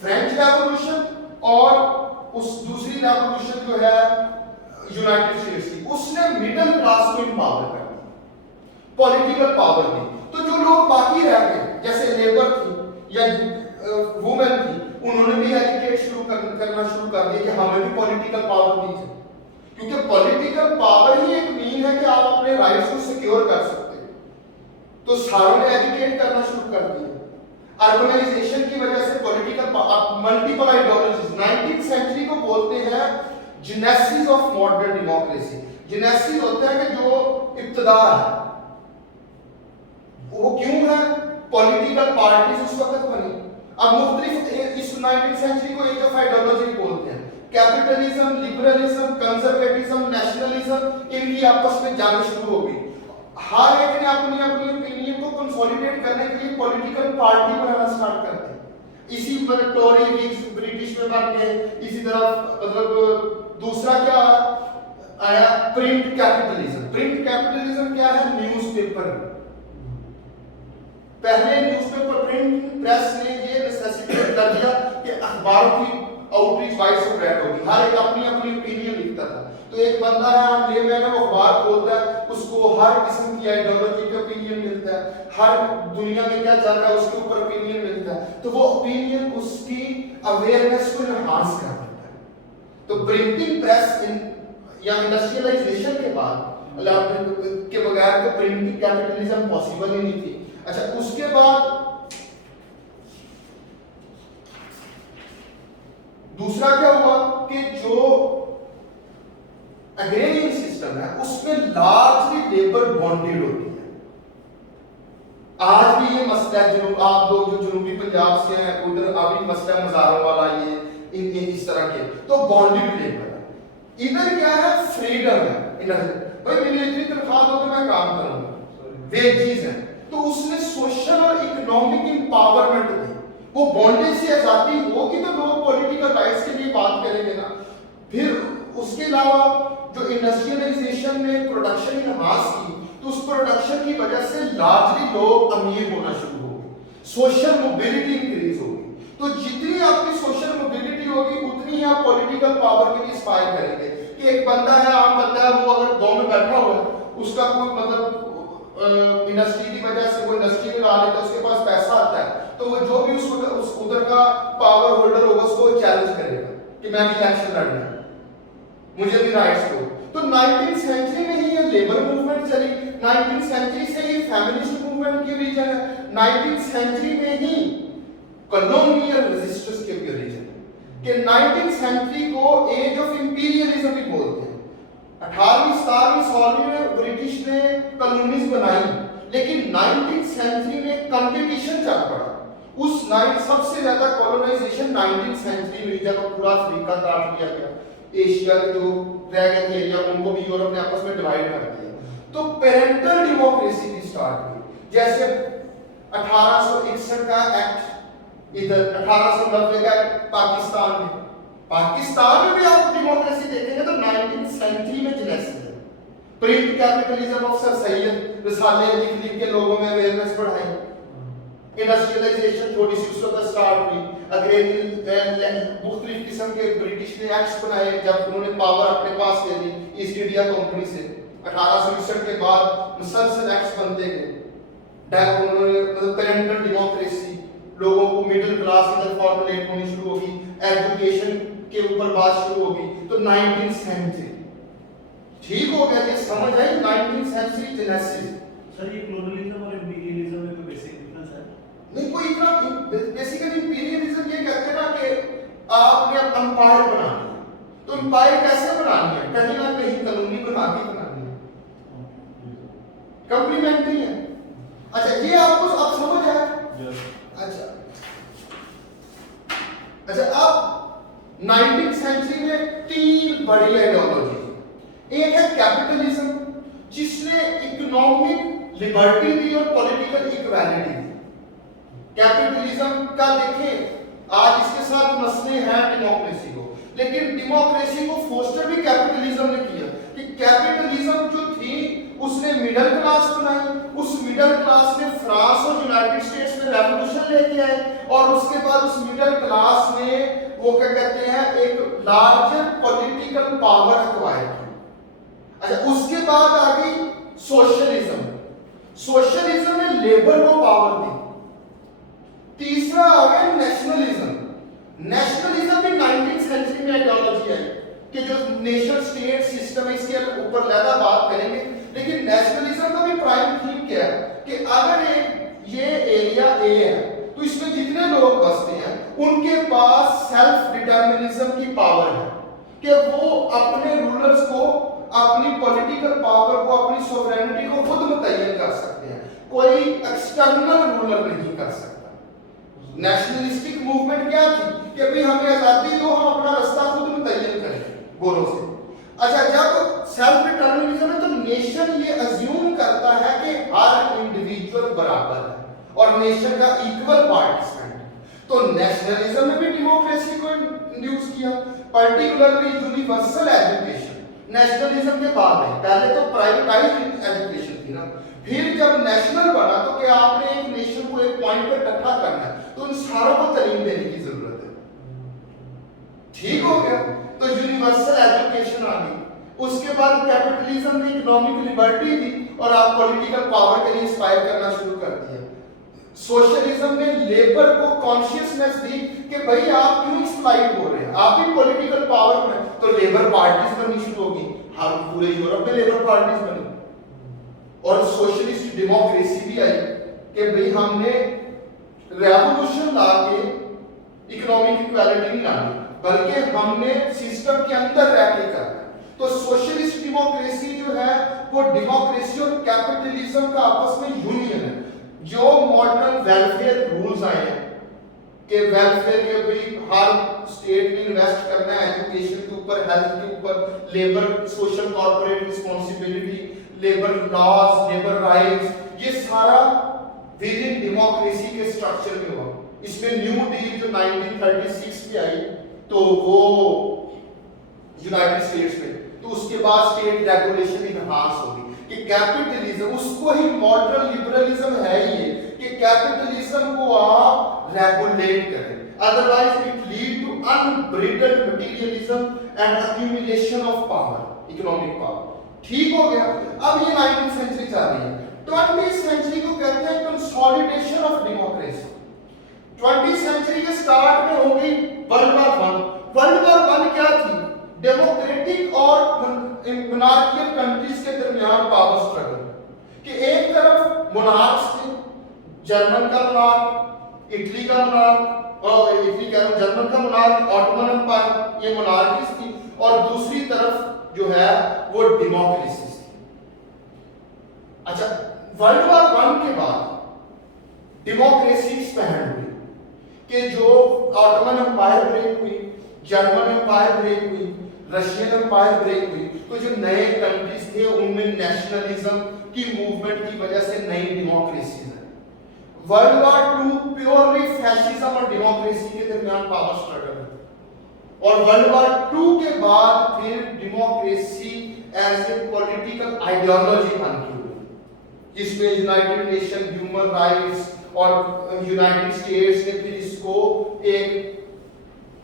फ्रेंच रेवोल्यूशन और उस दूसरी रेवोल्यूशन जो है यूनाइटेड स्टेट्स की, उसने मिडिल क्लास को एम्पावर कर दिया, पॉलिटिकल पावर दी। तो जो लोग बाकी रह गए, जैसे लेबर थी या वुमेन थी, उन्होंने भी एजुकेट करना शुरू कर दिया कि हमें भी पॉलिटिकल पावर दीजिए, क्योंकि पॉलिटिकल पावर ही एक मीन है कि आप अपने राइट्स को सिक्योर कर सकते हो। तो सारों ने एजुकेट करना शुरू कर दिया। अर्बनाइजेशन की वजह से political multiple ideologies 19th century को बोलते हैं genesis of modern democracy. Genesis होता है कि जो इब्तिदा है, वो क्यों है? पॉलिटिकल पार्टीज उस वक्त बनी। अब मुख्तलिफ इस 19th सेंचुरी को एज ऑफ आइडियोलॉजी बोलते हैं। कैपिटलिज्म, लिबरलिज्म, कंजर्वेटिज्म, नेशनलिज्म, इनकी आपस में जंग शुरू हो गई। हर एक ने अपनी अपनी ओपिनियन को कंसोलिडेट करने के लिए पॉलिटिकल पार्टी बनाना स्टार्ट कर दी। इसी पर टोरी विग्स ब्रिटिश में बन गए। इसी तरह मतलब दूसरा क्या आया? Print capitalism. प्रिंट कैपिटलिज्म क्या है? न्यूज़पेपर। पहले न्यूज़पेपर प्रिंट प्रेस ने ये नेसेसिटेट कर दिया कि अखबारों की आउटरीच वाइड स्प्रेड होगी, हर एक अपनी अपनी ओपिनियन लिखता था। तो एक बंदा है लेमैन है, वो अखबार खोलता है, उसको हर किस्म की आइडियोलॉजी का ओपिनियन मिलता है, हर दुनिया में क्या चल रहा है उसके ऊपर ओपिनियन मिलता है। तो वो ओपिनियन उसकी अवेयरनेस को एनहांस कर देता है। तो प्रिंटिंग प्रेस या इंडस्ट्रियलाइजेशन के बाद के बगैर तो प्रिंटिंग कैपिटलिज्म पॉसिबल ही नहीं थी। अच्छा, उसके बाद दूसरा क्या हुआ कि जो एग्रेरियन सिस्टम है उसमें लार्जली लेबर बॉन्डेड होती है। आज भी ये मसला है, आप लोग जो जनूबी पंजाब से हैं उधर अभी मसला मज़ारों वाला ये इस तरह के, तो बॉन्डेड लेबर है। इधर क्या है? फ्रीडम है। भाई मेरी इतनी तनख्वाह दो तो मैं काम करूंगा, वेजेस है। तो उसने सोशल और इकोनॉमिक एम्पावरमेंट दी। वो बॉन्डेज से आजादी होगी तो लोग पॉलिटिकल राइट्स के लिए बात करेंगे ना। फिर उसके अलावा जो इंडस्ट्रियलाइजेशन ने प्रोडक्शन इनहांस की, तो उस प्रोडक्शन की वजह से लार्जली लोग अमीर होना शुरू हो गए, सोशल मोबिलिटी इंक्रीज होगी। तो जितनी आपकी सोशल मोबिलिटी होगी उतनी ही आप पॉलिटिकल पावर के लिए एस्पायर करेंगे। कि एक बंदा है, आम बंदा है, वो अगर गांव में बैठा हुआ है, उसका कोई मतलब इंडस्ट्री की वजह से वो इंडस्ट्री में ला लेता है, उसके पास पैसा आता है, तो वो जो भी उस उधर का पावर होल्डर होगा उसको चैलेंज करेगा कि मैं भी इलेक्शन लड़ना है, मुझे भी राइट्स दो। तो 19th सेंचुरी में ही ये लेबर मूवमेंट चली। 19th सेंचुरी से ही फेमिनिस्ट मूवमेंट की ओरिजिन है। 19th सेंचुरी में ही कॉलोनियल रेजिस्टेंस की ओरिजिन है। कि 19th सेंचुरी को एज ऑफ इंपीरियलिज्म भी बोलते हैं। 18वीं 17वीं सदी में ब्रिटिश ने कॉलोनीज बनाई, लेकिन 19th सेंचुरी में कंपटीशन चल पड़ा। उस सबसे ज्यादा कॉलोनाइजेशन 19th सेंचुरी में, जब पूरा अफ्रीका काट लिया गया, एशिया के जो रह गए थे एरिया उनको भी यूरोप ने आपस में डिवाइड कर दिया। तो पेरेंटल डेमोक्रेसी भी स्टार्ट हुई। जैसे 1861 का एक्ट, इधर 1890 का पाकिस्तान में। पाकिस्तान में भी आप डेमोक्रेसी देखेंगे तो 19th सेंचुरी में जेनेसिस है। Print capitalism of sir Syed, रिसाले लिख लिख के लोगों में अवेयरनेस बढ़ाई। इंडस्ट्रियलाइजेशन थोड़ी सी उस वक्त स्टार्ट हुई। अग्रेरियन मुख्तलिफ किस्म के ब्रिटिश ने एक्ट्स बनाए जब उन्होंने पावर अपने पास ले ली ईस्ट इंडिया कंपनी से। 1861 के बाद मुसलसल एक्ट्स बनते गए। उन्होंने मतलब पेरेंटल डेमोक्रेसी, लोगों को मिडिल क्लास इधर फॉर्मुलेट होनी शुरू होगी, एजुकेशन के ऊपर बात शुरू होगी। तो 19th सेंचुरी ठीक हो गया, ये समझ आई 19th सेंचुरी जेनेसिस। सर ये कॉलोनियलिज्म और इंपीरियलिज्म में कोई बेसिक डिफरेंस है? नहीं, कोई इतना बेसिकली इंपीरियलिज्म ये कहते हैं ना कि आपने अब एम्पायर बनाना है, तो एम्पायर कैसे बनानी है? कहीं ना कहीं कानूनी बना के बनानी है, कॉम्प्लीमेंट्री है। अच्छा, ये आपको अब समझ आया? अच्छा अब 19th सेंचुरी में तीन बड़ी आइडियोलॉजी। एक है कैपिटलिज्म, जिसने इकोनॉमिक लिबर्टी दी और पॉलिटिकल इक्वालिटी दी। कैपिटलिज्म का देखें आज इसके साथ मसले हैं डेमोक्रेसी को, लेकिन डेमोक्रेसी को फोस्टर भी कैपिटलिज्म ने किया। कि कैपिटलिज्म जो थी उसने मिडिल क्लास बनाई, उस मिडिल क्लास ने फ्रांस और यूनाइटेड स्टेट्स में रेवोल्यूशन लेके आए, और उसके बाद उस मिडिल क्लास ने वो क्या कहते हैं एक लार्जर पॉलिटिकल पावर एक्वायर की। अच्छा, उसके बाद आ गई सोशलिज्म। सोशलिज्म ने लेबर को पावर दी। तीसरा आ गया नेशनलिज्म। नेशनलिज्म भी 19th सेंचुरी में आइडियोलॉजी है कि जो नेशन स्टेट सिस्टम है, इसके ऊपर ज्यादा बात करेंगे। लेकिन नेशनलिज्म का भी प्राइम थीम क्या है कि अगर ये एरिया ए है तो तो इसमें जितने लोग बसते हैं उनके पास सेल्फ डिटर्मिनिज्म की पावर है कि वो अपने रूलर्स को, अपनी पॉलिटिकल पावर को, अपनी सोवरेनिटी को खुद मुतय्यन कर सकते हैं, कोई एक्सटर्नल रूलर नहीं कर सकता। नेशनलिस्टिक मूवमेंट क्या थी कि भाई हमें आजादी दो, हम अपना रास्ता खुद मुतय्यन करें गोरों से। अच्छा, जब सेल्फ डिटर्मिनिज्म है तो नेशन ये अज्यूम करता है कि हर इंडिविजुअल बराबर है और नेशन का इक्वल पार्टिसिपेंट है। तो नेशनलिज्म में भी डेमोक्रेसी को इंड्यूस किया, पर्टिकुलरली यूनिवर्सल एजुकेशन। नेशनलिज्म के बाद है, पहले तो प्राइवेटाइज्ड एजुकेशन थी ना, फिर जब नेशनल बना तो क्या आपने एक नेशन को एक पॉइंट पर इकट्ठा करना है तो उन सारों को तालीम देने की जरूरत है। ठीक हो गया, तो यूनिवर्सल एजुकेशन आ गई। उसके बाद कैपिटलिज्म ने इकोनॉमिक लिबर्टी दी और आप पॉलिटिकल पावर के लिए इंस्पायर करना शुरू कर दिया। सोशलिज्म ने लेबर को कॉन्शियसनेस दी कि भाई आप क्यों एक्सप्लॉइट हो रहे हैं, आप भी पॉलिटिकल पावर में, तो लेबर पार्टीज बननी शुरू होगी। हर पूरे यूरोप में लेबर पार्टीज बनी और सोशलिस्ट डेमोक्रेसी भी आई कि भाई हमने रेवोल्यूशन लाके इकोनॉमिक इक्वालिटी नहीं लानी, बल्कि हमने सिस्टम के अंदर रह के करना है। तो सोशलिस्ट डेमोक्रेसी जो है वो डेमोक्रेसी और कैपिटलिज्म का आपस में यूनियन है। जो मॉडर्न वेलफेयर रूल्स आए हैं कि वेलफेयर के भाई हर स्टेट ने इन्वेस्ट करना है एजुकेशन के ऊपर, हेल्थ के ऊपर, labour social corporate responsibility, labour laws, labour rights, ये सारा विद इन डेमोक्रेसी के स्ट्रक्चर में हुआ। इसमें न्यू डील जो 1936 में आई तो वो यूनाइटेड स्टेट्स में, तो उसके बाद स्टेट रेगुलेशन इनहांस होगी कि कैपिटलिज्म, उसको ही मॉडर्न लिबरलिज्म है ये कि कैपिटलिज्म को आप रेगुलेट करें, otherwise it lead to unbridled materialism and accumulation of power, economic power. ठीक हो गया। अब ये 19th सेंचुरी चल रही है। 20th सेंचुरी को कहते हैं consolidation of democracy. 20th century के स्टार्ट में हो गई वर्ल्ड वॉर 1। वर्ल्ड वॉर 1 क्या थी? डेमोक्रेटिक और मोनार्कियल कंट्रीज के दरमियान पावर स्ट्रगल, कि एक तरफ मोनार्क्स थे, जर्मन का मोनार्क, इटली का मोनार्क, और इटली का जर्मन का मोनार्क, ऑटोमन एम्पायर, ये मोनार्कीज थी, और दूसरी तरफ जो है वो डेमोक्रेसी थी। अच्छा, वर्ल्ड वॉर 1 के बाद डेमोक्रेसी एक्सपैंड हुई कि जो ऑटोमन एम्पायर ब्रेक हुई, जर्मन एम्पायर ब्रेक हुई, रशियन एम्पायर ब्रेक हुई, तो जो नए कंट्रीज थे उनमें नेशनलिज्म की मूवमेंट की वजह से नई डेमोक्रेसी है। वर्ल्ड वॉर 2 प्योरली फैशिज्म और डेमोक्रेसी के दरमियान पावर स्ट्रगल है, और वर्ल्ड वॉर 2 के बाद फिर democracy as a political ideology बन गई, जिसमें यूनाइटेड नेशन ह्यूमन राइट्स और यूनाइटेड स्टेट्स ने फिर इसको एक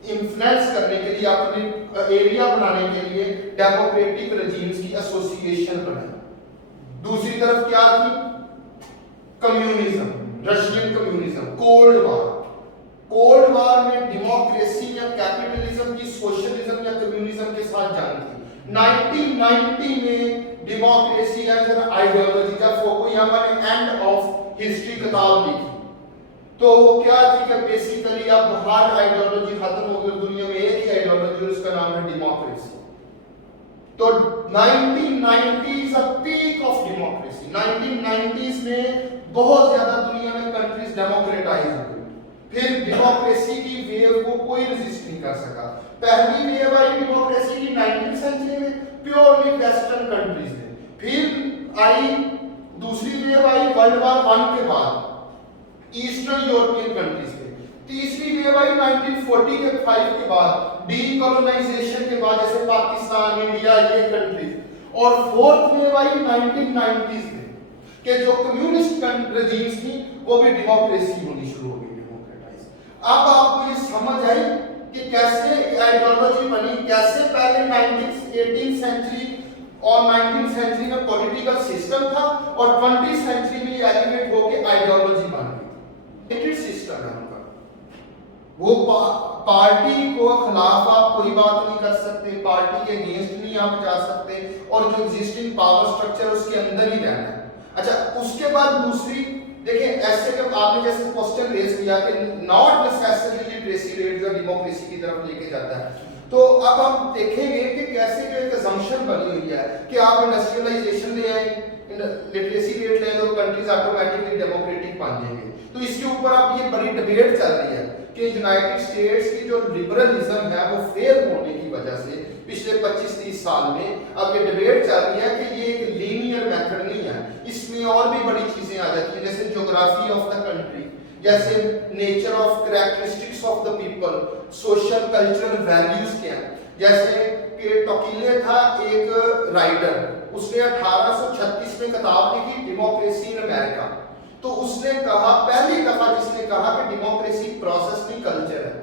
इन्फ्लुएंस करने के लिए, अपने एरिया बनाने के लिए डेमोक्रेटिक रेजिम्स की एसोसिएशन बनाई। दूसरी तरफ क्या थी? Communism, Russian communism, cold war. Cold war में डेमोक्रेसी या कैपिटलिज्म की सोशलिज्म या कम्युनिज्म के साथ जंग थी। 1990 में डेमोक्रेसी एज एन आइडियोलॉजी, जब फुकुयामा ने एंड ऑफ हिस्ट्री किताब लिखी तो क्या थी कि बेसिकली अब हर आइडियोलॉजी खत्म हो गई, दुनिया में एक ही आइडियोलॉजी, उसका नाम है डेमोक्रेसी। तो 1990 is a peak of democracy. 1990s में बहुत ज्यादा दुनिया में कंट्रीज डेमोक्रेटाइज हो गई। फिर डेमोक्रेसी की वेव को कोई रेजिस्ट नहीं कर सका। पहली वेव आई डेमोक्रेसी की 19th सेंचुरी में, प्योरली वेस्टर्न कंट्रीज में। फिर आई दूसरी वेव आई वर्ल्ड वॉर 1 के बाद, ईस्टर्न यूरोपियन कंट्रीज में। तीसरी वेव आई 1945 के बाद, डीकोलोनाइजेशन के बाद, जैसे पाकिस्तान, इंडिया, ये कंट्रीज। और फोर्थ वेव आई 1990s में कि जो कम्युनिस्ट रेजिम्स थी वो भी डेमोक्रेसी होनी शुरू हो गई, डेमोक्रेटाइज। अब आपको ये समझ आई कि कैसे आइडियोलॉजी बनी, कैसे पहले 18th सेंचुरी और 19th सेंचुरी में पॉलिटिकल सिस्टम था और 20th सेंचुरी में ये एलिमेंट होके आइडियोलॉजी बन गई। सिस्टम है उनका, वो पार्टी को खिलाफ आप कोई बात नहीं कर सकते, पार्टी के अगेंस्ट नहीं आप जा सकते, और जो एग्जिस्टिंग पावर स्ट्रक्चर उसके अंदर ही रहना है। अच्छा, उसके बाद दूसरी देखिए ऐसे जब आपने जैसे क्वेश्चन रेज किया कि नॉट नेसेसरली लिटरेसी रेट जो डेमोक्रेसी की तरफ लेके जाता है, तो अब हम देखेंगे कि कैसे जो एक assumption बनी हुई है कि आप इंडस्ट्रियलाइजेशन ले आए, लिटरेसी रेट ले तो कंट्रीज ऑटोमेटिकली डेमोक्रेटिक बन जाएंगे। तो इसके ऊपर अब ये बड़ी डिबेट चल रही है कि यूनाइटेड स्टेट्स की जो लिबरलिज्म है वो फेल होने की वजह से पिछले 25-30 साल में अब ये डिबेट चल रही है कि ये एक लीनियर मेथड नहीं है, इसमें और भी बड़ी चीजें आ जाती हैं, जैसे ज्योग्राफी ऑफ द कंट्री, जैसे nature of characteristics of the people, social cultural values क्या है। जैसे कि टोकिले था एक राइटर, उसने 1836 में किताब लिखी डेमोक्रेसी इन अमेरिका। तो उसने कहा, पहली दफा जिसने कहा कि डेमोक्रेसी प्रोसेस नहीं कल्चर है,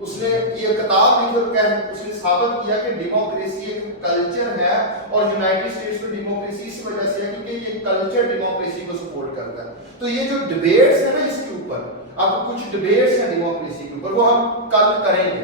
उसने ये किताब लिखी और उसने साबित किया कि डेमोक्रेसी एक कल्चर है और यूनाइटेड स्टेट्स में डेमोक्रेसी इस वजह से है क्योंकि ये कल्चर डेमोक्रेसी को सपोर्ट करता है। तो ये जो डिबेट्स है ना इसके ऊपर, अब कुछ डिबेट्स हैं डेमोक्रेसी के ऊपर, वो हम कल करेंगे।